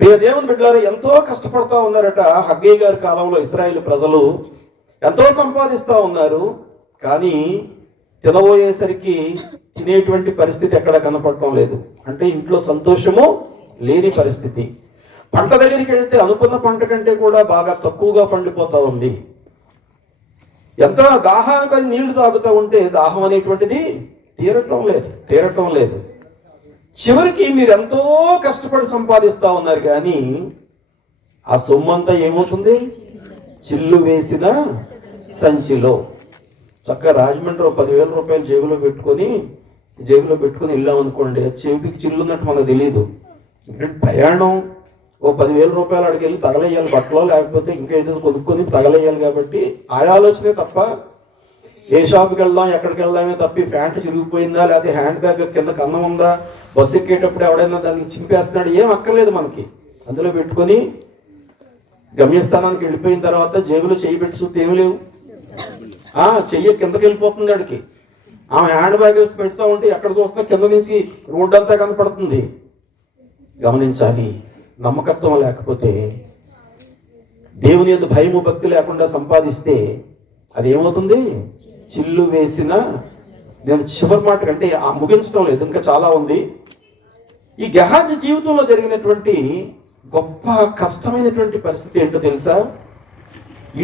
ప్రియ దేవుని బిడ్డలారా, ఎంతో కష్టపడతా ఉన్నారట. హగ్గై గారి కాలంలో ఇశ్రాయేలు ప్రజలు ఎంతో సంపాదిస్తూ ఉన్నారు, కానీ తినబోయేసరికి తినేటువంటి పరిస్థితి ఎక్కడ కనపడటం లేదు. అంటే ఇంట్లో సంతోషము లేని పరిస్థితి. పంట దగ్గరికి వెళ్తే అనుకున్న పంట కంటే కూడా బాగా తక్కువగా పండిపోతా ఉంది. ఎంత దాహానికి నీళ్లు తాగుతూ ఉంటే దాహం అనేటువంటిది తీరటం లేదు. చివరికి మీరు ఎంతో కష్టపడి సంపాదిస్తూ ఉన్నారు, కానీ ఆ సొమ్మంతా ఏమవుతుంది? చిల్లు వేసిన సంచిలో. చక్కగా రాజమండ్రి 10,000 రూపాయలు జేబులో పెట్టుకొని వెళ్ళాం అనుకోండి, చెవికి చిల్లు ఉన్నట్టు మనకు తెలియదు. ఎందుకంటే ప్రయాణం 10,000 రూపాయలు అడిగి వెళ్ళి తగలయ్యాలి బట్టలో, లేకపోతే ఇంకా ఏదో కొనుక్కొని తగలయ్యాలి. కాబట్టి ఆ ఆలోచనే తప్ప ఏ షాప్కి వెళ్దాం ఎక్కడికి వెళ్దామే తప్పి ప్యాంటు చిరిగిపోయిందా, లేకపోతే హ్యాండ్ బ్యాగ్ కింద కన్నం ఉందా, బస్సు ఎక్కేటప్పుడు ఎవడైనా దానికి చింపేస్తున్నాడు, ఏం అక్కర్లేదు మనకి. అందులో పెట్టుకొని గమ్యస్థానానికి వెళ్ళిపోయిన తర్వాత జేబులో చెయ్యి పెట్టి చూస్తే ఏమి లేవు. చెయ్యి కిందకి వెళ్ళిపోతుంది అడికి. ఆమె హ్యాండ్ బ్యాగ్ పెడతా ఉంటే ఎక్కడ చూస్తున్నా కింద నుంచి రోడ్డు అంతా కనపడుతుంది. గమనించాలి. నమ్మకత్వం లేకపోతే, దేవుని యందు భయము భక్తి లేకుండా సంపాదిస్తే అది ఏమవుతుంది? చిల్లు వేసిన. నేను చివరి మాట కంటే ముగించడం లేదు, ఇంకా చాలా ఉంది. ఈ గెహాజీ జీవితంలో జరిగినటువంటి గొప్ప కష్టమైనటువంటి పరిస్థితి ఏంటో తెలుసా?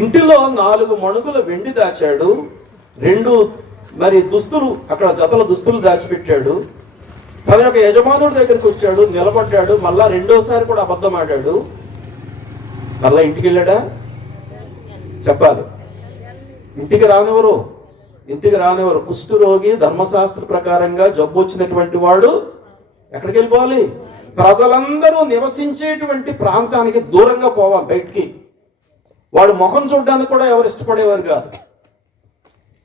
ఇంటిలో 4 మణుగుల వెండి దాచాడు, 2 దుస్తులు, అక్కడ జతల దుస్తులు దాచిపెట్టాడు. తన యొక్క యజమానుడి దగ్గరికి వచ్చాడు, నిలబడ్డాడు, మళ్ళా రెండోసారి కూడా అబద్ధం ఆడాడు. మళ్ళా ఇంటికి వెళ్ళాడా? చెప్పాలి. ఇంటికి రానివ్వరు. కుష్ఠరోగి, ధర్మశాస్త్ర ప్రకారంగా జబ్బు వచ్చినటువంటి వాడు ఎక్కడికి వెళ్ళిపోవాలి? ప్రజలందరూ నివసించేటువంటి ప్రాంతానికి దూరంగా పోవాలి, బయటికి. వాడు ముఖం చూడడానికి కూడా ఎవరు ఇష్టపడేవారు కాదు.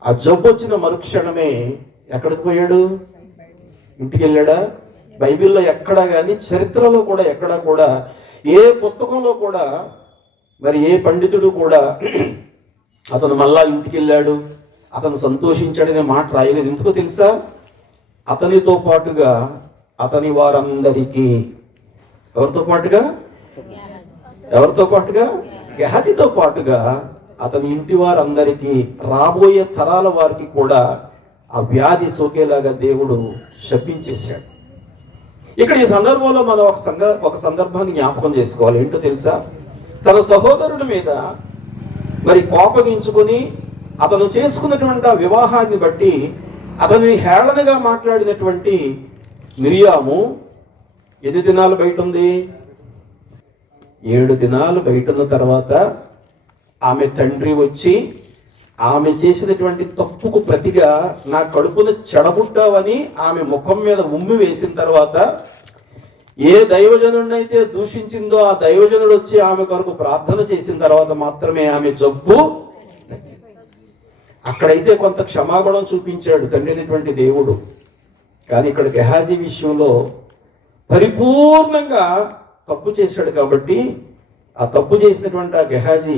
ఆ జబ్బు వచ్చిన మరుక్షణమే ఎక్కడికి పోయాడు? ఇంటికి వెళ్ళాడా? బైబిల్లో ఎక్కడా కానీ, చరిత్రలో కూడా ఎక్కడా కూడా, ఏ పుస్తకంలో కూడా, ఏ పండితుడు కూడా అతను మళ్ళా ఇంటికి వెళ్ళాడు, అతను సంతోషించాడనే మాట రాయలేదు. ఎందుకో తెలుసా? అతనితో పాటుగా అతని వారందరికీ, ఎవరితో పాటుగా గెహాజీతో పాటుగా అతని ఇంటి వారందరికీ, రాబోయే తరాల వారికి కూడా ఆ వ్యాధి సోకేలాగా దేవుడు శపించేశాడు. ఇక్కడ ఈ సందర్భంలో మనం ఒక సందర్భాన్ని జ్ఞాపకం చేసుకోవాలి. ఏంటో తెలుసా? తన సహోదరుడి మీద కోపగించుకొని అతను చేసుకున్నటువంటి ఆ వివాహాన్ని బట్టి అతన్ని హేళనగా మాట్లాడినటువంటి మిరియాము ఎన్ని దినాలు బయట ఉంది? 7 దినాలు బయట ఉన్న తర్వాత ఆమె తండ్రి వచ్చి ఆమె చేసినటువంటి తప్పుకు ప్రతిగా నా కడుపును చెడబుట్టావని ఆమె ముఖం మీద ఉమ్మి వేసిన తర్వాత, ఏ దైవజనుడినైతే దూషించిందో ఆ దైవజనుడు వచ్చి ఆమె కొరకు ప్రార్థన చేసిన తర్వాత మాత్రమే ఆమె జబ్బు. అక్కడైతే కొంత క్షమాగుణం చూపించాడు తండ్రి అయినటువంటి దేవుడు. కానీ ఇక్కడ గెహాజీ విషయంలో పరిపూర్ణంగా తప్పు చేశాడు. కాబట్టి ఆ తప్పు చేసినటువంటి ఆ గెహాజీ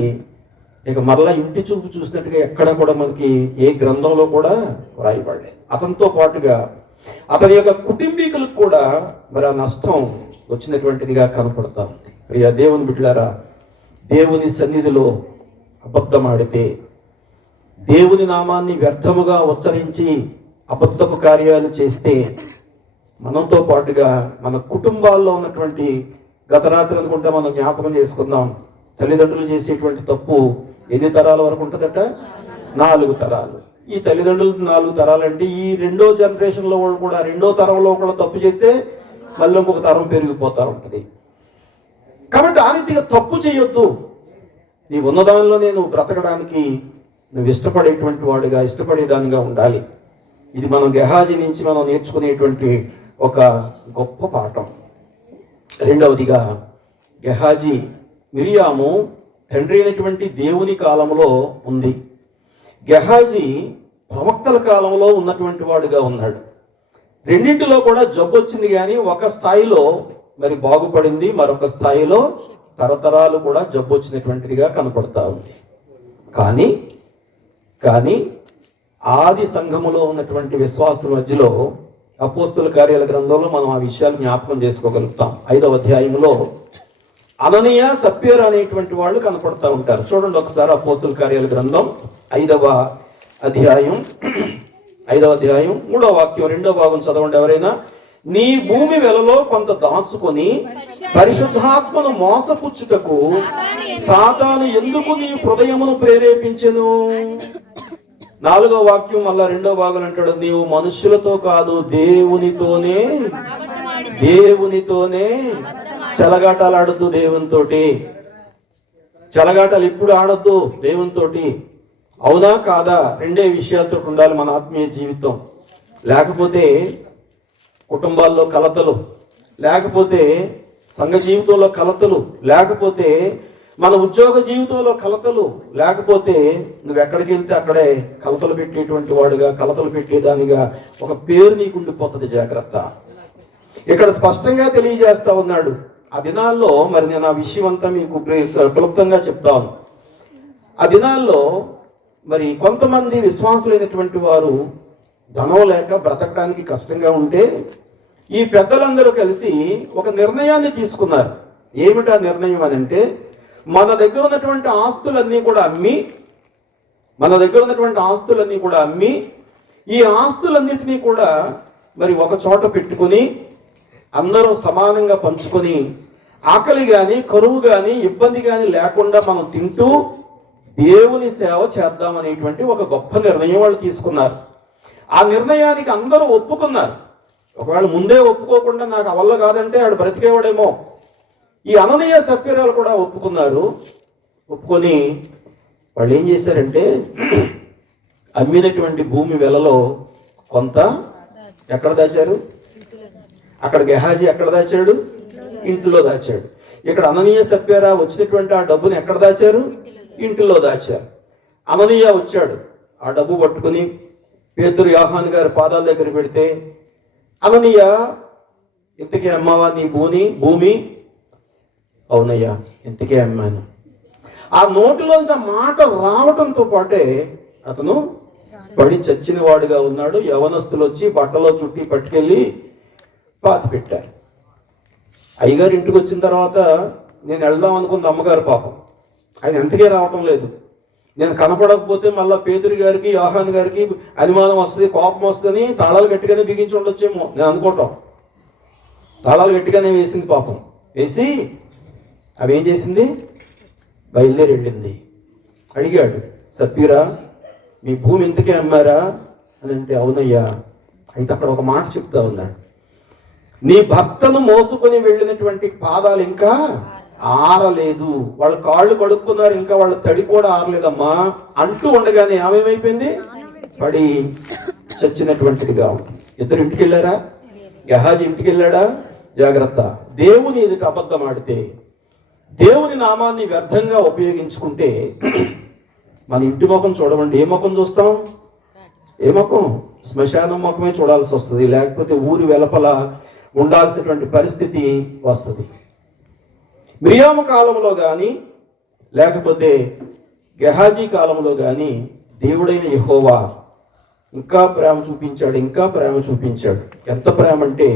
ఇక మరలా ఇంటి చూపు చూసినట్టుగా ఎక్కడ కూడా మనకి ఏ గ్రంథంలో కూడా వ్రాయబడలేదు. అతనితో పాటుగా అతని యొక్క కుటుంబీకులకు కూడా ఆ నష్టం వచ్చినటువంటిదిగా కనపడతా ఉంది. ప్రియ దేవుని బిడ్డలారా, దేవుని సన్నిధిలో అబద్ధమాడితే, దేవుని నామాన్ని వ్యర్థముగా ఉచ్చరించి అబద్ధపు కార్యాలు చేస్తే, మనతో పాటుగా మన కుటుంబాల్లో ఉన్నటువంటి, గత రాత్రి అనుకుంటే మనం జ్ఞాపకం చేసుకుందాం, తల్లిదండ్రులు చేసేటువంటి తప్పు ఎన్ని తరాల వరకు ఉంటుందట? 4 తరాలు. ఈ తల్లిదండ్రులు 4 తరాలంటే ఈ 2వ జనరేషన్లో వాళ్ళు కూడా, 2వ తరంలో కూడా తప్పు చేస్తే మళ్ళీ ఇంకొక తరం పెరిగిపోతూ ఉంటుంది. కాబట్టి ఆ రీతిగా తప్పు చేయొద్దు. నీ ఉన్నదానిలో నేను బ్రతకడానికి నువ్వు ఇష్టపడేటువంటి వాడిగా, ఇష్టపడేదానిగా ఉండాలి. ఇది మనం గెహాజీ నుంచి మనం నేర్చుకునేటువంటి ఒక గొప్ప పాఠం. రెండవదిగా, గెహాజీ మిరియాము తండ్రి అయినటువంటి దేవుని కాలంలో ఉంది. గెహాజీ ప్రవక్తల కాలంలో ఉన్నటువంటి వాడుగా ఉన్నాడు. రెండింటిలో కూడా జబ్బు వచ్చింది, కానీ ఒక స్థాయిలో మరి బాగుపడింది, మరొక స్థాయిలో తరతరాలు కూడా జబ్బు వచ్చినటువంటిదిగా కనపడతా ఉంది. కానీ ఆది సంఘములో ఉన్నటువంటి విశ్వాసుల మధ్యలో అపోస్తుల కార్యాల గ్రంథంలో మనం ఆ విషయాలు జ్ఞాపకం చేసుకోగలుగుతాం. 5వ అధ్యాయంలో అననీయ సప్ఫీరా అనేటువంటి వాళ్ళు కనపడతా ఉంటారు. చూడండి ఒకసారి అపోస్తుల కార్యాల గ్రంథం 5వ అధ్యాయం 3వ వాక్యం 2వ భాగం చదవండి ఎవరైనా. నీ భూమి వెలలో కొంత దాచుకొని పరిశుద్ధాత్మను మోసపుచ్చుటకు సాతాను ఎందుకు నీ హృదయమును ప్రేరేపించెను? 4వ వాక్యం మళ్ళా 2వ భాగం అంటాడు, నీవు మనుషులతో కాదు దేవునితోనే చెలగాటాలు ఆడద్దు. దేవునితోటి చెలగాటాలు ఇప్పుడు ఆడద్దు, దేవునితోటి. అవునా కాదా? రెండే విషయాలతో ఉండాలి మన ఆత్మీయ జీవితం. లేకపోతే కుటుంబాల్లో కలతలు, లేకపోతే సంఘ జీవితంలో కలతలు, లేకపోతే మన ఉద్యోగ జీవితంలో కలతలు, లేకపోతే నువ్వు ఎక్కడికి వెళ్తే అక్కడే కలతలు పెట్టేటువంటి వాడుగా, కలతలు పెట్టేదానిగా ఒక పేరు నీకు ఉండిపోతుంది. జాగ్రత్త. ఇక్కడ స్పష్టంగా తెలియజేస్తా ఉన్నాడు. ఆ దినాల్లో మరి నేను ఆ విషయం అంతా మీకు క్లుప్తంగా చెప్తాను. ఆ దినాల్లో మరి కొంతమంది విశ్వాసులైనటువంటి వారు ధనం లేక బ్రతకడానికి కష్టంగా ఉంటే ఈ పెద్దలందరూ కలిసి ఒక నిర్ణయాన్ని తీసుకున్నారు. ఏమిటా నిర్ణయం అని అంటే, మన దగ్గర ఉన్నటువంటి ఆస్తులన్నీ కూడా అమ్మి ఈ ఆస్తులన్నింటినీ కూడా మరి ఒక చోట పెట్టుకుని అందరూ సమానంగా పంచుకొని ఆకలి కానీ కరువు కానీ ఇబ్బంది కానీ లేకుండా మనం తింటూ దేవుని సేవ చేద్దామనేటువంటి ఒక గొప్ప నిర్ణయం వాళ్ళు తీసుకున్నారు. ఆ నిర్ణయానికి అందరూ ఒప్పుకున్నారు. ఒకవేళ ముందే ఒప్పుకోకుండా నాకు అవల్ల కాదంటే ఆడు బ్రతికేవాడేమో. ఈ అననీయ సప్ఫీరాలు కూడా ఒప్పుకున్నారు. ఒప్పుకొని వాళ్ళు ఏం చేశారంటే, అమ్మినటువంటి భూమి వెలలో కొంత ఎక్కడ దాచారు? అక్కడ గెహాజీ ఎక్కడ దాచాడు? ఇంటిలో దాచాడు. ఇక్కడ అననీయ సప్ఫీరా వచ్చినటువంటి ఆ డబ్బుని ఎక్కడ దాచారు? ఇంటిలో దాచారు. అననీయ వచ్చాడు, ఆ డబ్బు పట్టుకుని పేతురు యోహాను గారి పాదాల దగ్గర పెడితే, అననీయ ఇంతకీ అమ్మావా నీ భూమి? అవునయ్యా, ఇంతకే అమ్మాను. ఆ నోటిలోంచి ఆ మాట రావటంతో పాటే అతను పడి చచ్చిన వాడుగా ఉన్నాడు. యవనస్తులు వచ్చి బట్టలో చుట్టి పట్టుకెళ్ళి పాతి పెట్టారు. అయ్యగారు ఇంటికి వచ్చిన తర్వాత నేను వెళ్దాం అనుకుంది అమ్మగారు. పాపం ఆయన ఎంతకే రావటం లేదు. నేను కనపడకపోతే మళ్ళీ పేతురు గారికి యోహాను గారికి అనుమానం వస్తుంది, కోపం వస్తుందని తాళాలు గట్టిగానే బిగించి ఉండొచ్చేమో నేను అనుకోవటం. తాళాలు గట్టిగానే వేసింది పాపం. వేసి అవి ఏం చేసింది? బయలుదేరి వెళ్ళింది. అడిగాడు, సప్ఫీరా మీ భూమి ఇంతకే అమ్మారా అని అంటే, అవునయ్యా. అయితే అక్కడ ఒక మాట చెప్తా ఉన్నాడు, నీ భర్తను మోసుకొని వెళ్ళినటువంటి పాదాలు ఇంకా ఆరలేదు, వాళ్ళ కాళ్ళు కడుక్కున్నారు, ఇంకా వాళ్ళ తడి కూడా ఆరలేదమ్మా అంటూ ఉండగానే ఆమెమైపోయింది? పడి చచ్చినటువంటిదిగా ఉంది. ఇద్దరు ఇంటికి వెళ్ళారా? గెహాజీ ఇంటికి వెళ్ళాడా? జాగ్రత్త. దేవుని ఎదుట అబద్ధం ఆడితే, దేవుని నామాన్ని వ్యర్థంగా ఉపయోగించుకుంటే మన ఇంటి ముఖం చూడమండి. ఏ ముఖం చూస్తాం? ఏ ముఖం? శ్మశానం ముఖమే చూడాల్సి వస్తుంది, లేకపోతే ఊరి వెలపల ఉండాల్సినటువంటి పరిస్థితి వస్తుంది. మిరియాము కాలంలో కానీ లేకపోతే గెహాజీ కాలంలో కానీ దేవుడైన యెహోవా ఇంకా ప్రేమ చూపించాడు. ఎంత ప్రేమ అంటే,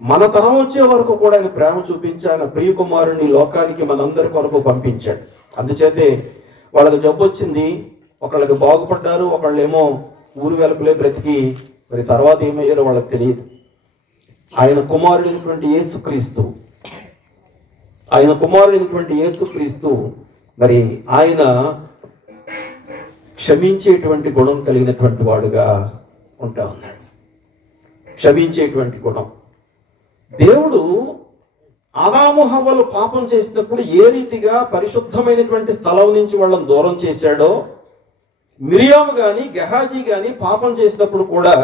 మన తరం వచ్చే వరకు కూడా ఆయన ప్రేమ చూపించి ఆయన ప్రియకుమారుని లోకానికి మనందరి కొరకు పంపించాడు. అందుచేతే వాళ్ళకి జబ్బు వచ్చింది, ఒకళ్ళకి బాగుపడ్డారు, ఒకళ్ళేమో ఊరు వెలుపులే బ్రతికి మరి తర్వాత ఏమయ్యారో వాళ్ళకి తెలియదు. ఆయన కుమారుడైనటువంటి యేసుక్రీస్తు మరి ఆయన క్షమించేటువంటి గుణం కలిగినటువంటి వాడుగా ఉంటా ఉన్నాడు. క్షమించేటువంటి గుణం. దేవుడు ఆదాము హవ్వలు పాపం చేసినప్పుడు ఏ రీతిగా పరిశుద్ధమైనటువంటి స్థలం నుంచి వాళ్ళని దూరం చేశాడో, మిరియాము కానీ గెహాజీ కానీ పాపం చేసినప్పుడు కూడా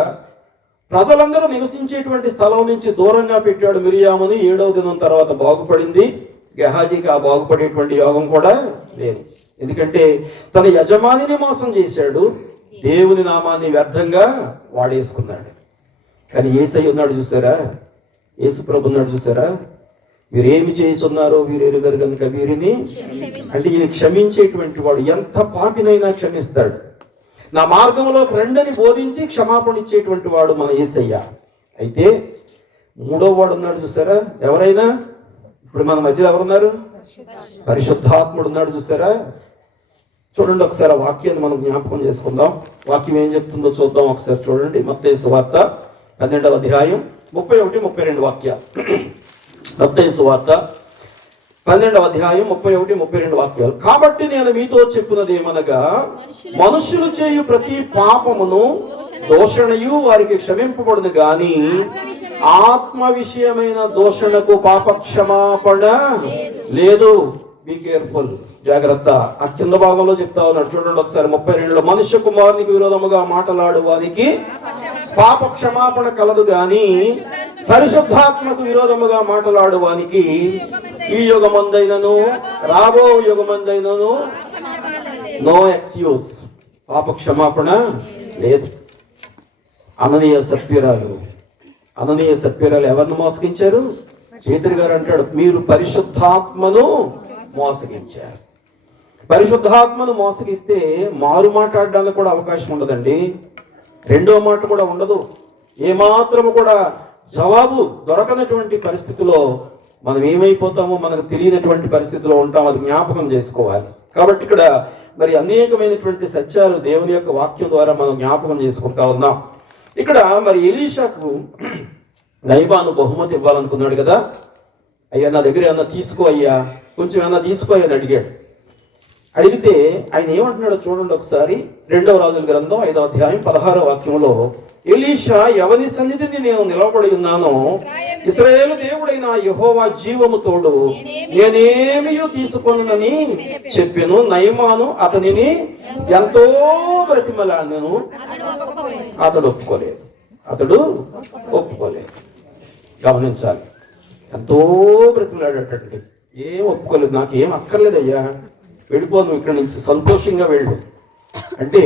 ప్రజలందరూ నివసించేటువంటి స్థలం నుంచి దూరంగా పెట్టాడు మిరియాముని. 7వ దినం తర్వాత బాగుపడింది. గెహాజీకి ఆ బాగుపడేటువంటి యోగం కూడా లేదు. ఎందుకంటే తన యజమానిని మోసం చేశాడు, దేవుని నామాన్ని వ్యర్థంగా వాడేసుకున్నాడు. కానీ యేసయ్య ఉన్నాడు చూసారా, యేసు ప్రభు ఉన్నాడు చూసారా, వీరేమి చేస్తున్నారో వీరు ఎరుగరు కనుక వీరిని, అంటే ఈయన క్షమించేటువంటి వాడు, ఎంత పాపినైనా క్షమిస్తాడు. నా మార్గంలో రండని బోధించి క్షమాపణ ఇచ్చేటువంటి వాడు మన యేసయ్య. అయితే మూడో వాడు ఉన్నాడు చూసారా, ఎవరైనా ఇప్పుడు మన మధ్యలో ఎవరున్నారు? పరిశుద్ధాత్ముడు ఉన్నాడు చూసారా. చూడండి ఒకసారి ఆ వాక్యాన్ని మనం జ్ఞాపకం చేసుకుందాం. వాక్యం ఏం చెప్తుందో చూద్దాం ఒకసారి. చూడండి మత్తయి సువార్త 12వ అధ్యాయం 31, 32 వాక్యాలు. మత్తయి సువార్త 12వ అధ్యాయం 31, 32 వాక్యాలు. కాబట్టి నేను మీతో చెప్పినది ఏమనగా, మనుషులు చేయు ప్రతి పాపమును దోషణయు వారికి క్షమింపబడును గాని ఆత్మ విషయమైన దోషణకు పాప క్షమాపణ లేదు. బీ కేర్ఫుల్, జాగ్రత్త. ఆ కింద భాగంలో చెప్తా ఉన్నాడు చూడండి ఒకసారి 32లో, మనుష్య కుమారునికి విరోధముగా మాటలాడు వానికి పాప క్షమాపణ కలదు గాని పరిశుద్ధాత్మకు విరోధముగా మాటలాడు వానికి ఈ యుగమందైనను రాబో యుగమందైనను నో ఎక్స్క్యూజ్, పాప క్షమాపణ లేదు. అననీయ సభ్యురాలు ఎవరిని మోసగించారు? పేతురు గారు అంటాడు, మీరు పరిశుద్ధాత్మను మోసగించారు. పరిశుద్ధాత్మను మోసగిస్తే మారు మాట్లాడడానికి కూడా అవకాశం ఉండదండి. రెండో మాట కూడా ఉండదు. ఏమాత్రము కూడా జవాబు దొరకనటువంటి పరిస్థితిలో మనం ఏమైపోతామో మనకు తెలియనటువంటి పరిస్థితిలో ఉంటాం. అది జ్ఞాపకం చేసుకోవాలి. కాబట్టి ఇక్కడ మరి అనేకమైనటువంటి సత్యాలు దేవుని యొక్క వాక్యం ద్వారా మనం జ్ఞాపకం చేసుకుంటా ఉన్నాం. ఇక్కడ మరి ఎలీషాకు నయమాను బహుమతి ఇవ్వాలనుకున్నాడు కదా. అయ్యా నా దగ్గర ఏమన్నా తీసుకో అయ్యా, కొంచెం ఏమన్నా తీసుకో అని అడిగాడు. అడిగితే ఆయన ఏమంటున్నాడో చూడండి ఒకసారి. 2వ రాజుల గ్రంథం 5వ అధ్యాయం 16వ వాక్యంలో, ఎలీషా ఎవని సన్నిధిని నేను నిలబడి ఉన్నానో ఇశ్రాయేలు దేవుడైన యెహోవా జీవము తోడు నేనేమీ తీసుకొనని చెప్పెను. నయమాను అతనిని ఎంతో బ్రతిమలాడను, అతడు ఒప్పుకోలేదు. గమనించాలి, ఎంతో బ్రతిమలాడేటండి, ఏం ఒప్పుకోలేదు. నాకేం అక్కర్లేదయ్యా, వెళ్ళిపోను ఇక్కడి నుంచి, సంతోషంగా వెళ్ళు అంటే.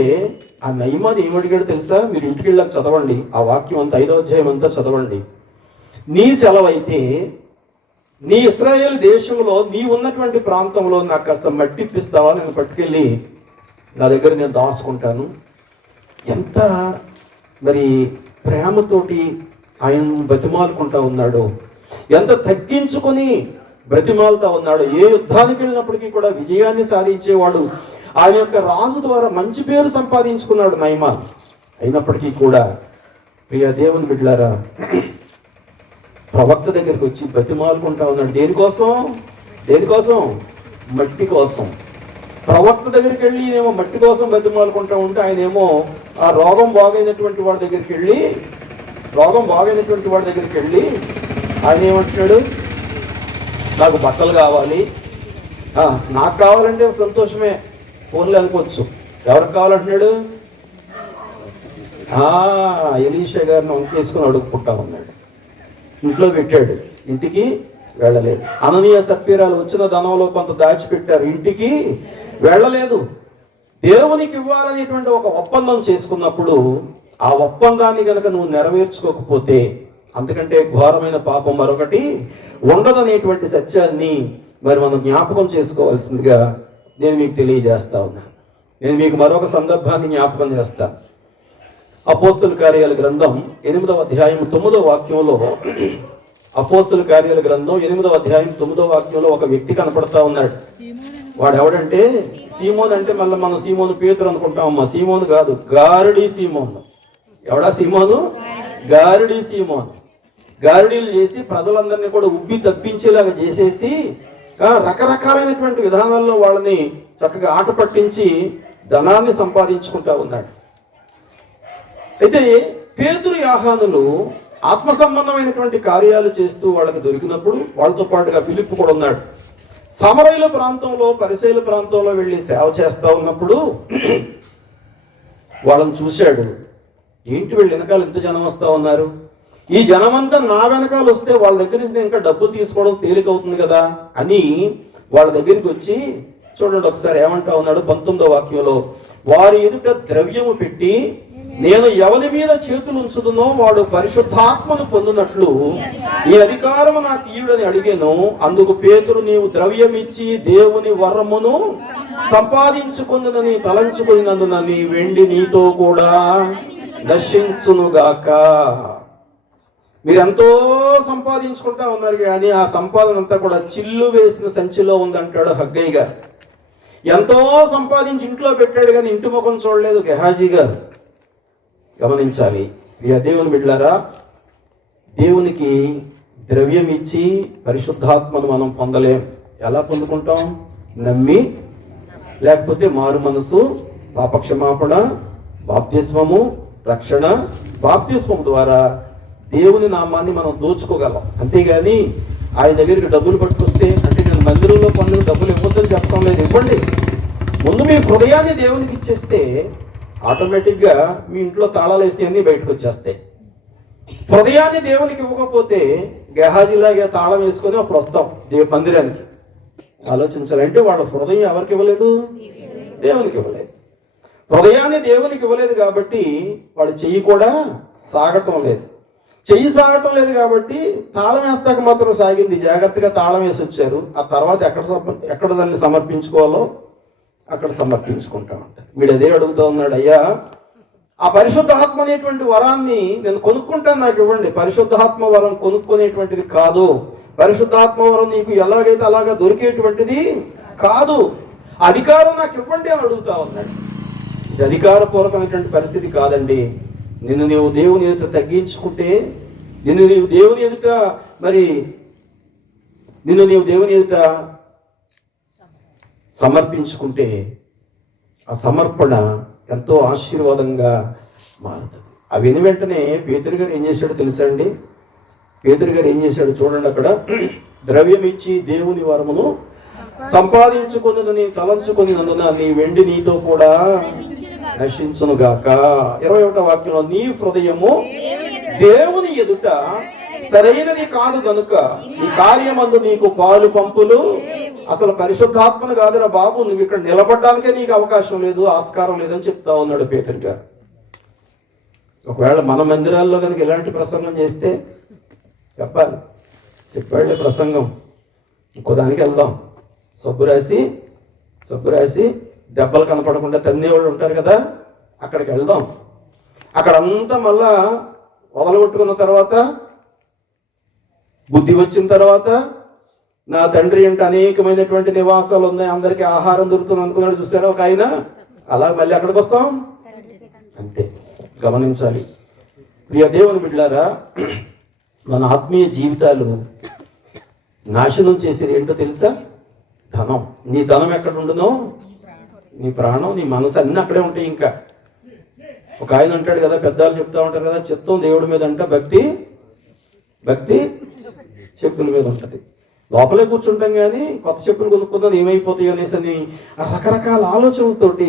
ఆ నయమాను ఏమడిగాడు తెలుసా? మీరు ఇంటికి వెళ్ళాక చదవండి ఆ వాక్యం అంతా, 5వ అధ్యాయం అంతా చదవండి. నీ సెలవైతే నీ ఇశ్రాయేలు దేశంలో నీ ఉన్నటువంటి ప్రాంతంలో నాకు కాస్త మట్టి ఇప్పిస్తావా, నేను పట్టుకెళ్ళి నా దగ్గర నేను దాచుకుంటాను. ఎంత మరి ప్రేమతోటి ఆయన బతిమాలుకుంటా ఉన్నాడు, ఎంత తగ్గించుకొని బ్రతిమాలుతా ఉన్నాడు. ఏ యుద్ధానికి వెళ్ళినప్పటికీ కూడా విజయాన్ని సాధించేవాడు. ఆయన యొక్క రాజు ద్వారా మంచి పేరు సంపాదించుకున్నాడు నయమాన్. అయినప్పటికీ కూడా ప్రియ దేవుని బిడ్డలారా, ప్రవక్త దగ్గరికి వచ్చి బ్రతిమాలుకుంటా ఉన్నాడు. దేనికోసం? మట్టి కోసం. ప్రవక్త దగ్గరికి వెళ్ళి ఏమో మట్టి కోసం బ్రతిమాలుకుంటా ఉంటే, ఆయన ఏమో ఆ రోగం బాగైనటువంటి వాడి దగ్గరికి వెళ్ళి ఆయన ఏమంటున్నాడు, నాకు బట్టలు కావాలి, నాకు కావాలంటే సంతోషమే, ఫోన్లు అనుకోవచ్చు. ఎవరికి కావాలంటున్నాడు? ఎలీషా గారిని వంకేసుకుని అడుక్కుంటా ఉన్నాడు. ఇంట్లో పెట్టాడు, ఇంటికి వెళ్ళలేదు. అననీయ సప్పీరాలు వచ్చిన ధనంలో కొంత దాచిపెట్టారు, ఇంటికి వెళ్ళలేదు. దేవునికి ఇవ్వాలనేటువంటి ఒక ఒప్పందం చేసుకున్నప్పుడు ఆ ఒప్పందాన్ని కనుక నువ్వు నెరవేర్చుకోకపోతే అంతకంటే ఘోరమైన పాపం మరొకటి ఉండదనేటువంటి సత్యాన్ని మరి మనం జ్ఞాపకం చేసుకోవాల్సిందిగా నేను మీకు తెలియజేస్తా ఉన్నాను. నేను మీకు మరొక సందర్భాన్ని జ్ఞాపకం చేస్తాను. అపోస్తుల కార్యాల గ్రంథం 8వ అధ్యాయం 9వ వాక్యంలో, అపోస్తుల కార్యాల గ్రంథం 8వ అధ్యాయం 9వ వాక్యంలో ఒక వ్యక్తి కనపడతా ఉన్నాడు. వాడు ఎవడంటే సీమోన్. అంటే మళ్ళీ మనం సీమోను పేతురు అనుకుంటామమ్మా. సీమోను కాదు, గారడీ సీమోను. ఎవడా సీమోను? గారడీ సీమోను. గారడీలు చేసి ప్రజలందరినీ కూడా ఉబ్బి తప్పించేలాగా చేసేసి రకరకాలైనటువంటి విధానాల్లో వాళ్ళని చక్కగా ఆట పట్టించి ధనాన్ని సంపాదించుకుంటా ఉన్నాడు. అయితే పేతురు యోహానులు ఆత్మ సంబంధమైనటువంటి కార్యాలు చేస్తూ వాళ్ళకి దొరికినప్పుడు వాళ్ళతో పాటుగా ఫిలిప్పు కూడా ఉన్నాడు. సమరయుల ప్రాంతంలో, పరిసయ్యుల ప్రాంతంలో వెళ్ళి సేవ చేస్తా ఉన్నప్పుడు వాళ్ళని చూశాడు. ఏంటి వీళ్ళు వెనకాల ఎంత జనం వస్తా ఉన్నారు, ఈ జనమంతా నా వెనకాల వస్తే వాళ్ళ దగ్గర నుంచి ఇంకా డబ్బు తీసుకోవడం తేలికవుతుంది కదా అని వాళ్ళ దగ్గరికి వచ్చి, చూడండి ఒకసారి ఏమంటా ఉన్నాడు 19వ వాక్యంలో, వారి ఎదుట ద్రవ్యము పెట్టి నేను ఎవరి మీద చేతులు ఉంచుదునో వాడు పరిశుద్ధాత్మను పొందినట్లు ఈ అధికారము నాకు ఈయుడని అడిగాను. అందుకు పేతురు, నీవు ద్రవ్యమిచ్చి దేవుని వరమును సంపాదించుకుందని తలంచుకున్నందున నీ వెండి నీతో కూడా నశించునుగాక. మీరెంతో సంపాదించుకుంటా ఉన్నారు కానీ ఆ సంపాదన అంతా కూడా చిల్లు వేసిన సంచిలో ఉందంటాడు హగ్గయ్య గారు. ఎంతో సంపాదించి ఇంట్లో పెట్టాడు కానీ ఇంటి ముఖం చూడలేదు గెహాజీ గారు. గమనించాలి ప్రియ దేవుని బిడ్డలారా, దేవునికి ద్రవ్యం ఇచ్చి పరిశుద్ధాత్మను మనం పొందలేం. ఎలా పొందుకుంటాం? నమ్మి, లేకపోతే మారు మనసు, పాపక్షమాపణ, బాప్తిస్మము, రక్షణ. బాప్తిస్మం ద్వారా దేవుని నామాన్ని మనం దోచుకోగలం. అంతేగాని ఆయన దగ్గరికి డబ్బులు పట్టుకొస్తే, అంటే నేను మందిరంలో పనులు డబ్బులు ఇవ్వద్దని చెప్తాం లేదు, ఇవ్వండి. ముందు మీ హృదయాన్ని దేవునికి ఇచ్చేస్తే ఆటోమేటిక్గా మీ ఇంట్లో తాళాలు వేస్తే అన్నీ బయటకు వచ్చేస్తాయి. హృదయాన్ని దేవునికి ఇవ్వకపోతే గెహాజీలాగా తాళం వేసుకొని అప్పుడు వస్తాం మందిరానికి. ఆలోచించాలంటే వాళ్ళ హృదయం ఎవరికి ఇవ్వలేదు? దేవునికి ఇవ్వలేదు. హృదయాన్ని దేవునికి ఇవ్వలేదు కాబట్టి వాడు చెయ్యి కూడా సాగటం లేదు. చెయ్యి సాగటం లేదు కాబట్టి తాళం వేస్తాక మాత్రం సాగింది. జాగ్రత్తగా తాళం వేసి వచ్చారు. ఆ తర్వాత ఎక్కడ దాన్ని సమర్పించుకోవాలో అక్కడ సమర్పించుకుంటామంటారు. వీడు అదే అడుగుతూ ఉన్నాడు, అయ్యా ఆ పరిశుద్ధాత్మ అనేటువంటి వరాన్ని నేను కొనుక్కుంటాను, నాకు ఇవ్వండి. పరిశుద్ధాత్మ వరం కొనుక్కునేటువంటిది కాదు. పరిశుద్ధాత్మ వరం నీకు ఎలాగైతే అలాగా దొరికేటువంటిది కాదు. అధికారం నాకు ఇవ్వండి అని అడుగుతా ఉన్నాడు. ఇది అధికారపూర్వకమైనటువంటి పరిస్థితి కాదండి. నిన్ను నీవు దేవుని ఎదుట తగ్గించుకుంటే, నిన్ను నీవు దేవుని ఎదుట సమర్పించుకుంటే ఆ సమర్పణ ఎంతో ఆశీర్వాదంగా మారుతుంది. అవి విని వెంటనే పేతురు గారు ఏం చేశాడో తెలుసా అండి? పేతురు గారు ఏం చేశాడు చూడండి. అక్కడ ద్రవ్యం ఇచ్చి దేవుని వరమును సంపాదించుకున్నదని తలంచుకున్నందున నీ వెండి నీతో కూడా నశించునుగాక. 21వ వాక్యంలో, నీ హృదయము దేవుని ఎదుట సరైనది కాదు గనుక ఈ కార్యమందు నీకు పాలు పంపులు. అసలు పరిశుద్ధాత్మను కాదురా బాబు, నువ్వు ఇక్కడ నిలబడడానికే నీకు అవకాశం లేదు, ఆస్కారం లేదని చెప్తా ఉన్నాడు పేతురు గారు. ఒకవేళ మన మందిరాల్లో కనుక ఇలాంటి ప్రసంగం చేస్తే చెప్పాడు ప్రసంగం, ఇంకో దానికి వెళ్దాం. సబ్బు రాసి దెబ్బలు కనపడకుండా తన్నేవాళ్ళు ఉంటారు కదా, అక్కడికి వెళ్దాం. అక్కడంతా మళ్ళా వదలగొట్టుకున్న తర్వాత, బుద్ధి వచ్చిన తర్వాత, నా తండ్రి అంటే అనేకమైనటువంటి నివాసాలు ఉన్నాయి, అందరికీ ఆహారం దొరుకుతుంది అనుకున్నాడు. చూసారా ఒక ఆయన, అలా మళ్ళీ అక్కడికి వస్తాం అంతే. గమనించాలి ప్రియ దేవుని బిడ్డలారా, మన ఆత్మీయ జీవితాలు నాశనం చేసేది ఏంటో తెలుసా? ధనం. నీ ధనం ఎక్కడ ఉండునో నీ ప్రాణం, నీ మనసు అన్నీ అక్కడే ఉంటాయి. ఇంకా ఒక ఆయన అంటాడు కదా, పెద్దవాళ్ళు చెప్తా ఉంటారు కదా, చిత్తం దేవుడి మీద అంట, భక్తి చెప్పుల మీద ఉంటుంది. లోపలే కూర్చుంటాం కానీ కొత్త చెప్పులు కొనుక్కుందని ఏమైపోతాయి అనేసి అని రకరకాల ఆలోచనలతోటి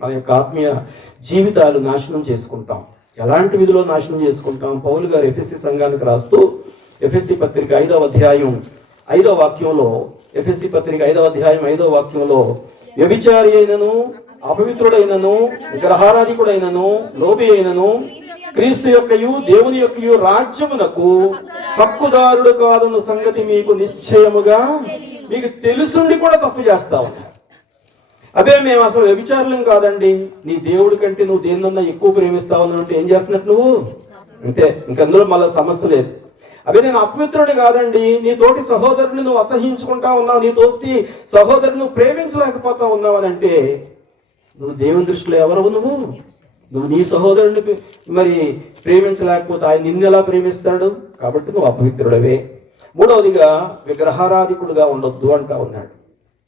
మన యొక్క ఆత్మీయ జీవితాలు నాశనం చేసుకుంటాం. ఎలాంటి విధిలో నాశనం చేసుకుంటాం? పౌలు గారు ఎఫెసీ సంఘానికి రాస్తూ ఎఫెసీ పత్రిక 5వ అధ్యాయం 5వ వాక్యంలో, ఎఫెసీ పత్రిక 5వ అధ్యాయం 5వ వాక్యంలో, వ్యభిచారి అయినను, అపవిత్రుడైనను, విగ్రహారాధికుడైనను, లోబి అయినను, క్రీస్తు యొక్కయు దేవుని యొక్కయు రాజ్యమునకు హక్కుదారుడు కాదన్న సంగతి మీకు నిశ్చయముగా మీకు తెలుసుండి కూడా తప్పు చేస్తా ఉన్నారు. అదే మేము అసలు వ్యభిచారులం కాదండి, నీ దేవుడి కంటే నువ్వు దేన్నన్నా ఎక్కువ ప్రేమిస్తావు అంటే ఏం చేస్తున్నట్టు నువ్వు అంతే. ఇంకందులో మళ్ళీ సమస్య లేదు. అదే నేను అపవిత్రుడు కాదండి, నీ తోటి సహోదరుని నువ్వు అసహించుకుంటా ఉన్నావు, నీ తోటి సహోదరుని నువ్వు ప్రేమించలేకపోతా ఉన్నావు అని అంటే నువ్వు దేవుని దృష్టిలో ఎవరు? నువ్వు నీ సహోదరుని మరి ప్రేమించలేకపోతే ఆయన నిన్ను ఎలా ప్రేమిస్తాడు? కాబట్టి నువ్వు అపవిత్రుడవే. మూడవదిగా, విగ్రహారాధికుడుగా ఉండొద్దు అంటా ఉన్నాడు.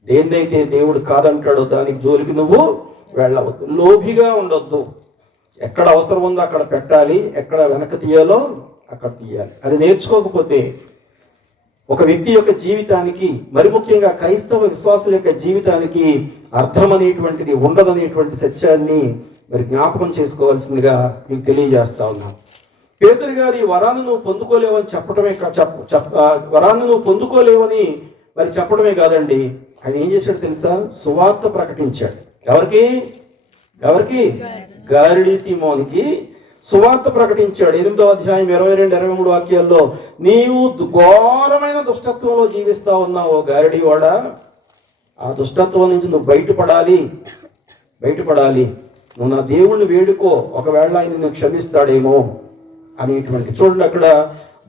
దేన్నైతే దేవుడు కాదంటాడో దానికి జోలికి నువ్వు వెళ్ళవద్దు. లోభిగా ఉండొద్దు. ఎక్కడ అవసరం ఉందో అక్కడ పెట్టాలి, ఎక్కడ వెనక తీయాలో అక్కడ తీయాలి. అది నేర్చుకోకపోతే ఒక వ్యక్తి యొక్క జీవితానికి, మరి ముఖ్యంగా క్రైస్తవ విశ్వాసుల యొక్క జీవితానికి అర్థం అనేటువంటిది ఉండదనేటువంటి సత్యాన్ని మరి జ్ఞాపకం చేసుకోవాల్సిందిగా మీకు తెలియజేస్తా ఉన్నాను. పేతురు గారు ఈ వరాన్ని నువ్వు పొందుకోలేవని వరాన్ని నువ్వు పొందుకోలేవని మరి చెప్పడమే కాదండి, ఆయన ఏం చేశాడు తెలుసా? సువార్త ప్రకటించాడు. ఎవరికి? ఎవరికి? గారిడి సీమోనికి సువార్త ప్రకటించాడు. 8వ అధ్యాయం 22, 23 వాక్యాల్లో, నీవు ఘోరమైన దుష్టత్వంలో జీవిస్తా ఉన్నావు గారిడి వాడా, ఆ దుష్టత్వం నుంచి నువ్వు బయటపడాలి. నువ్వు నా దేవుణ్ణి వేడుకో, ఒకవేళ ఆయన నిన్ను క్షమిస్తాడేమో అనేటువంటి. చూడండి అక్కడ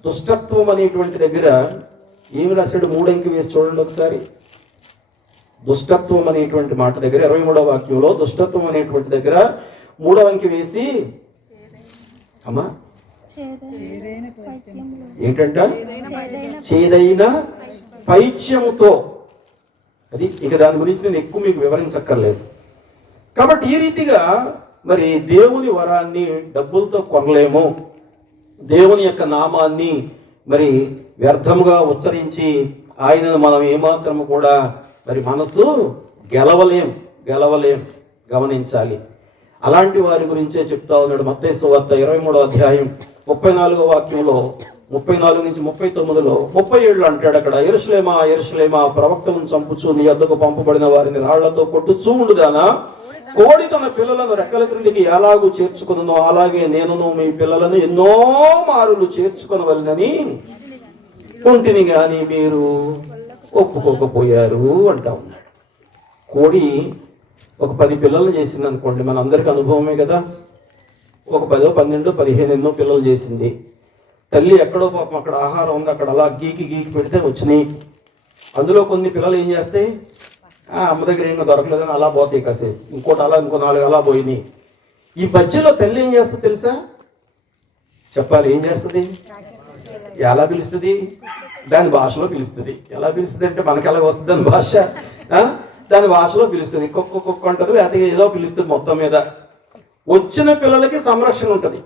దుష్టత్వం అనేటువంటి దగ్గర ఏమి రాశాడు? 3 అంకె వేసి చూడండి ఒకసారి. దుష్టత్వం అనేటువంటి మాట దగ్గర 23వ వాక్యంలో దుష్టత్వం అనేటువంటి దగ్గర 3వ అంకె వేసి, అమ్మా ఏంటంట? చేదైన పైత్యముతో. అది ఇక దాని గురించి నేను ఎక్కువ మీకు వివరించక్కర్లేదు. కాబట్టి ఈ రీతిగా మరి దేవుని వరాన్ని డబ్బులతో కొనలేము, దేవుని యొక్క నామాన్ని మరి వ్యర్థముగా ఉచ్చరించి ఆయనను మనం ఏమాత్రము కూడా మరి మనసు గెలవలేం. గమనించాలి. అలాంటి వారి గురించే చెప్తా ఉన్నాడు మత్తయి సువార్త 23వ అధ్యాయం 34వ వాక్యంలో, 34 నుంచి 39లో 37 అంటాడు అక్కడ, యెరూషలేమా యెరూషలేమా, ప్రవక్తలను చంపుచు నీ వద్దకు పంపబడిన వారిని రాళ్లతో కొట్టుచూ ఉండుదానా, కోడి తన పిల్లలను రెక్కల క్రిందికి ఎలాగూ చేర్చుకున్నో అలాగే నేనును మీ పిల్లలను ఎన్నో మారులు చేర్చుకొనవలెనని ఉంటిని గాని మీరు ఒప్పుకోకపోయారు అంటా ఉన్నాడు. కోడి ఒక 10 పిల్లలు చేసింది అనుకోండి, మన అందరికి అనుభవమే కదా. ఒక 10, 12, 15 ఎన్నో పిల్లలు చేసింది. తల్లి ఎక్కడో పాపం అక్కడ ఆహారం ఉంది, అక్కడ అలా గీకి పెడితే వచ్చినాయి. అందులో కొన్ని పిల్లలు ఏం చేస్తాయి, అమ్మ దగ్గర ఏమో దొరకలేదని అలా పోతాయి కాసేపు, ఇంకోటి అలా, ఇంకో 4 అలా పోయినాయి. ఈ మధ్యలో తల్లి ఏం చేస్తుంది తెలుసా? చెప్పాలి, ఏం చేస్తుంది? ఎలా పిలుస్తుంది? దాని భాషలో పిలుస్తుంది. ఎలా పిలుస్తుంది అంటే మనకి ఎలా వస్తుంది దాని భాష? దాని భాషలో పిలుస్తుంది. కుక్క అంటది, లేకపోతే ఏదో పిలుస్తుంది. మొత్తం మీద వచ్చిన పిల్లలకి సంరక్షణ ఉంటుంది.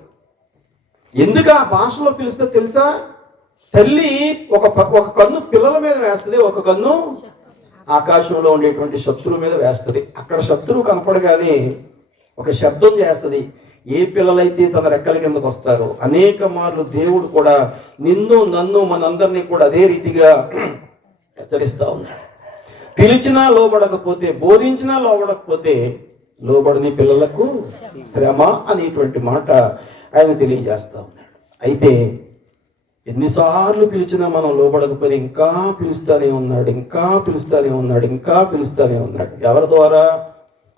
ఎందుకు ఆ భాషలో పిలుస్తే తెలుసా? తల్లి ఒక కన్ను పిల్లల మీద వేస్తుంది, ఒక కన్ను ఆకాశంలో ఉండేటువంటి శత్రువు మీద వేస్తుంది. అక్కడ శత్రువు కనపడగానే ఒక శబ్దం చేస్తుంది. ఏ పిల్లలైతే తన రెక్కల కిందకు వస్తారో, అనేక మార్లు దేవుడు కూడా నిన్ను నన్ను మనందరినీ కూడా అదే రీతిగా హెచ్చరిస్తూ ఉన్నాడు. పిలిచినా లోబడకపోతే, బోధించినా లోబడకపోతే లోబడని పిల్లలకు శ్రమ అనేటువంటి మాట ఆయన తెలియజేస్తూ ఉన్నాడు. అయితే ఎన్నిసార్లు పిలిచినా మనం లోబడకపోతే ఇంకా పిలుస్తూనే ఉన్నాడు. ఎవరి ద్వారా?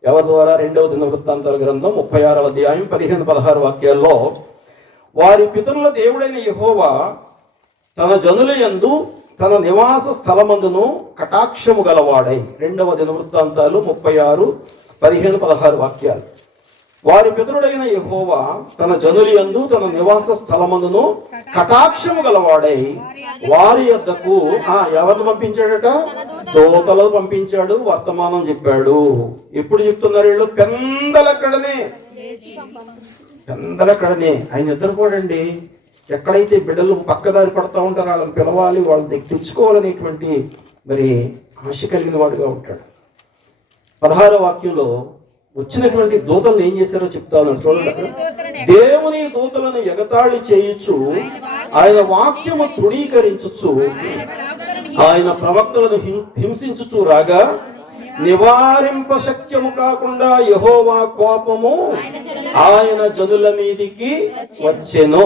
2వ దినవృత్తాంతాల గ్రంథం 36వ అధ్యాయం 15-16 వాక్యాల్లో, వారి పితరుల దేవుడైన యెహోవా తన జనుల యందు తన నివాస స్థలమందును కటాక్షము గలవాడై. 2వ దినవృత్తాంతాలు 36, 15-16 వాక్యాలు. వారి పితరుడైన యెహోవా తన జనుల యందు తన నివాస స్థలమందును కటాక్షము గలవాడై వారి యొద్దకు ఎవరిని పంపించాడట? దూతలను పంపించాడు, వర్తమానం చెప్పాడు. ఎప్పుడు చెప్తున్నారు వీళ్ళు? పెందలక్కడనే. ఆయన నిద్రపోడండి. ఎక్కడైతే బిడ్డలు పక్కదారి పడతా ఉంటారో వాళ్ళని పిలవాలి, వాళ్ళని తెచ్చుకోవాలనేటువంటి మరి ఆశ కలిగిన వాడుగా ఉంటాడు. 16వ వాక్యంలో వచ్చినటువంటి దూతలను ఏం చేశారో చెప్తా ఉన్నాడు చూడండి. అక్కడ దేవుని దూతలను ఎగతాళి చేయుచు, ఆయన వాక్యము తృణీకరించుచు, ఆయన ప్రవక్తలను హింసించుచు రాగా నివారింప శక్యము కాకుండా యెహోవా కోపము ఆయన జనుల మీదికి వచ్చెను.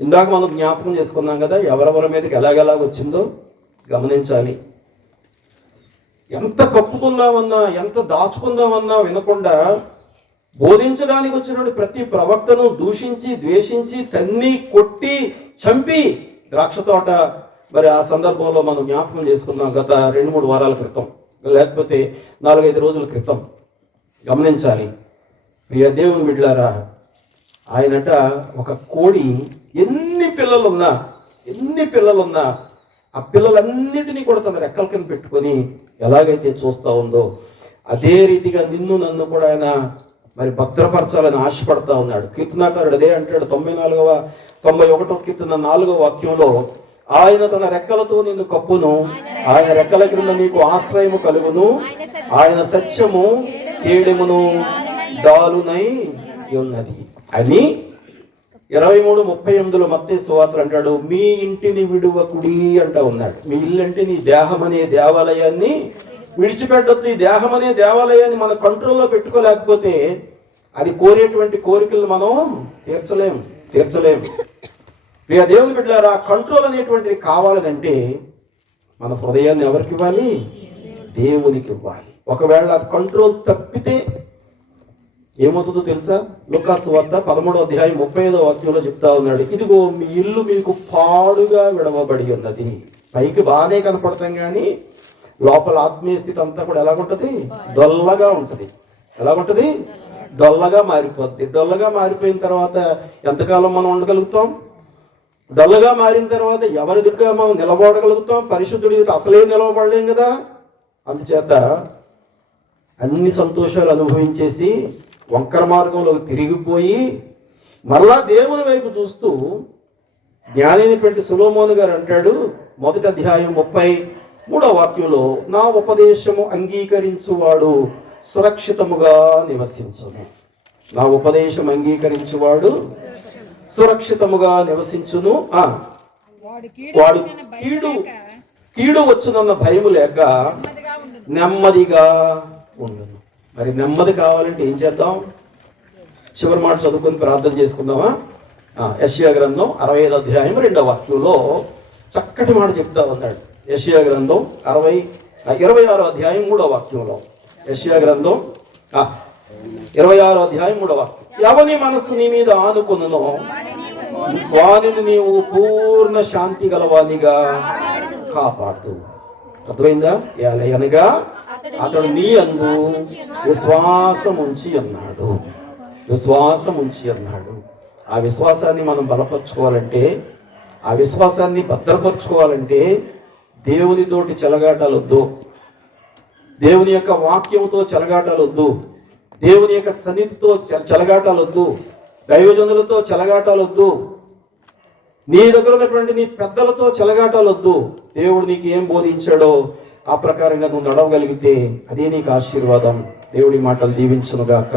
ఇందాక మనం జ్ఞాపకం చేసుకున్నాం కదా, ఎవరెవరి మీదకి ఎలాగెలాగ వచ్చిందో గమనించాలి. ఎంత కప్పుకుందామన్నా, ఎంత దాచుకుందామన్నా వినకుండా బోధించడానికి వచ్చినటువంటి ప్రతి ప్రవక్తను దూషించి, ద్వేషించి, తన్ని, కొట్టి, చంపి, ద్రాక్ష తోట మరి ఆ సందర్భంలో మనం జ్ఞాపకం చేసుకున్నాం గత 2-3 వారాల క్రితం, లేకపోతే 4-5 రోజుల క్రితం. గమనించాలి ప్రియ దేవుని బిడ్డలారా, ఆయనట ఒక కోడి ఎన్ని పిల్లలున్నా ఆ పిల్లలన్నిటినీ కూడా తన రెక్కల కింద పెట్టుకొని ఎలాగైతే చూస్తూ ఉందో అదే రీతిగా నిన్ను నన్ను కూడా ఆయన మరి భద్రపరచాలని ఆశపడతా ఉన్నాడు. కీర్తనాకారుడు అదే అంటాడు. 91వ కీర్తన 4వ వాక్యంలో, ఆయన తన రెక్కలతో నిన్ను కప్పును, ఆయన రెక్కల క్రింద నీకు ఆశ్రయము కలుగును, ఆయన సత్యము కేడెమును దాలునై ఉన్నది అని 23:38లో మత్తయి సువార్త అంటాడు, మీ ఇంటిని విడువకుడి అంటా ఉన్నాడు. మీ ఇల్లు అంటే నీ దేహం అనే దేవాలయాన్ని విడిచిపెట్టొద్దు. ఈ దేహం అనే దేవాలయాన్ని మన కంట్రోల్లో పెట్టుకోలేకపోతే అది కోరేటువంటి కోరికలు మనం తీర్చలేం. ప్రియ దేవుని బిడ్డలారా, కంట్రోల్ అనేటువంటిది కావాలంటే మన హృదయాన్ని ఎవరికి ఇవ్వాలి? దేవునికి ఇవ్వాలి. ఒకవేళ కంట్రోల్ తప్పితే ఏమవుతుందో తెలుసా? లూకాసు వార్త 13:35 చెప్తా ఉన్నాడు, ఇదిగో మీ ఇల్లు మీకు పాడుగా విడవబడి ఉన్నది. పైకి బాగానే కనపడతాం కానీ లోపల ఆత్మీయ స్థితి అంతా కూడా ఎలాగుంటది? డొల్లగా ఉంటుంది. ఎలాగుంటది? డొల్లగా మారిపోద్ది. డొల్లగా మారిపోయిన తర్వాత ఎంతకాలం మనం ఉండగలుగుతాం? డొల్లగా మారిన తర్వాత ఎవరి దగ్గర మనం నిలబడగలుగుతాం? పరిశుద్ధుడి అసలే నిలవబడలేం కదా. అందుచేత అన్ని సంతోషాలు అనుభవించేసి వంకర మార్గంలో తిరిగిపోయి మరలా దేవుని వైపు చూస్తూ జ్ఞాని అయినటువంటి సొలొమోను గారు అంటాడు, 1వ అధ్యాయం 33 నా ఉపదేశము అంగీకరించువాడు సురక్షితముగా నివసించును. నా ఉపదేశం అంగీకరించువాడు సురక్షితముగా నివసించును. వాడు కీడు వచ్చునన్న భయము లేక నెమ్మదిగా ఉండును. మరి నెమ్మది కావాలంటే ఏం చేద్దాం? చివరి మాట చదువుకొని ప్రార్థన చేసుకుందామా? యెషయా గ్రంథం 65వ అధ్యాయం 2వ చక్కటి మాట చెప్తా ఉన్నాడు. యెషయా గ్రంథం 26వ అధ్యాయం 3వ యెషయా గ్రంథం 26వ అధ్యాయం 3వ ఎవని మనస్సు నీ మీద ఆనుకున్ననో వానిని నీవు పూర్ణ శాంతి గలవానిగా కాపాడు. అర్థమైందా? అనగా అతడు నీ యందు విశ్వాసం ఉంచి అన్నాడు. ఆ విశ్వాసాన్ని మనం బలపరుచుకోవాలంటే, ఆ విశ్వాసాన్ని భద్రపరుచుకోవాలంటే దేవునితోటి చెలగాటాలొద్దు, దేవుని యొక్క వాక్యంతో చెలగాటాలొద్దు, దేవుని యొక్క సన్నిధితో చెలగాటాలొద్దు, దైవజనులతో చెలగాటాలొద్దు, నీ దగ్గర ఉన్నటువంటి నీ పెద్దలతో చెలగాటాలొద్దు. దేవుడు నీకు ఏం బోధించాడో ఆ ప్రకారంగా నువ్వు నడవగలిగితే అదే నీకు ఆశీర్వాదం. దేవుడి మాటలు దీవించునుగాక.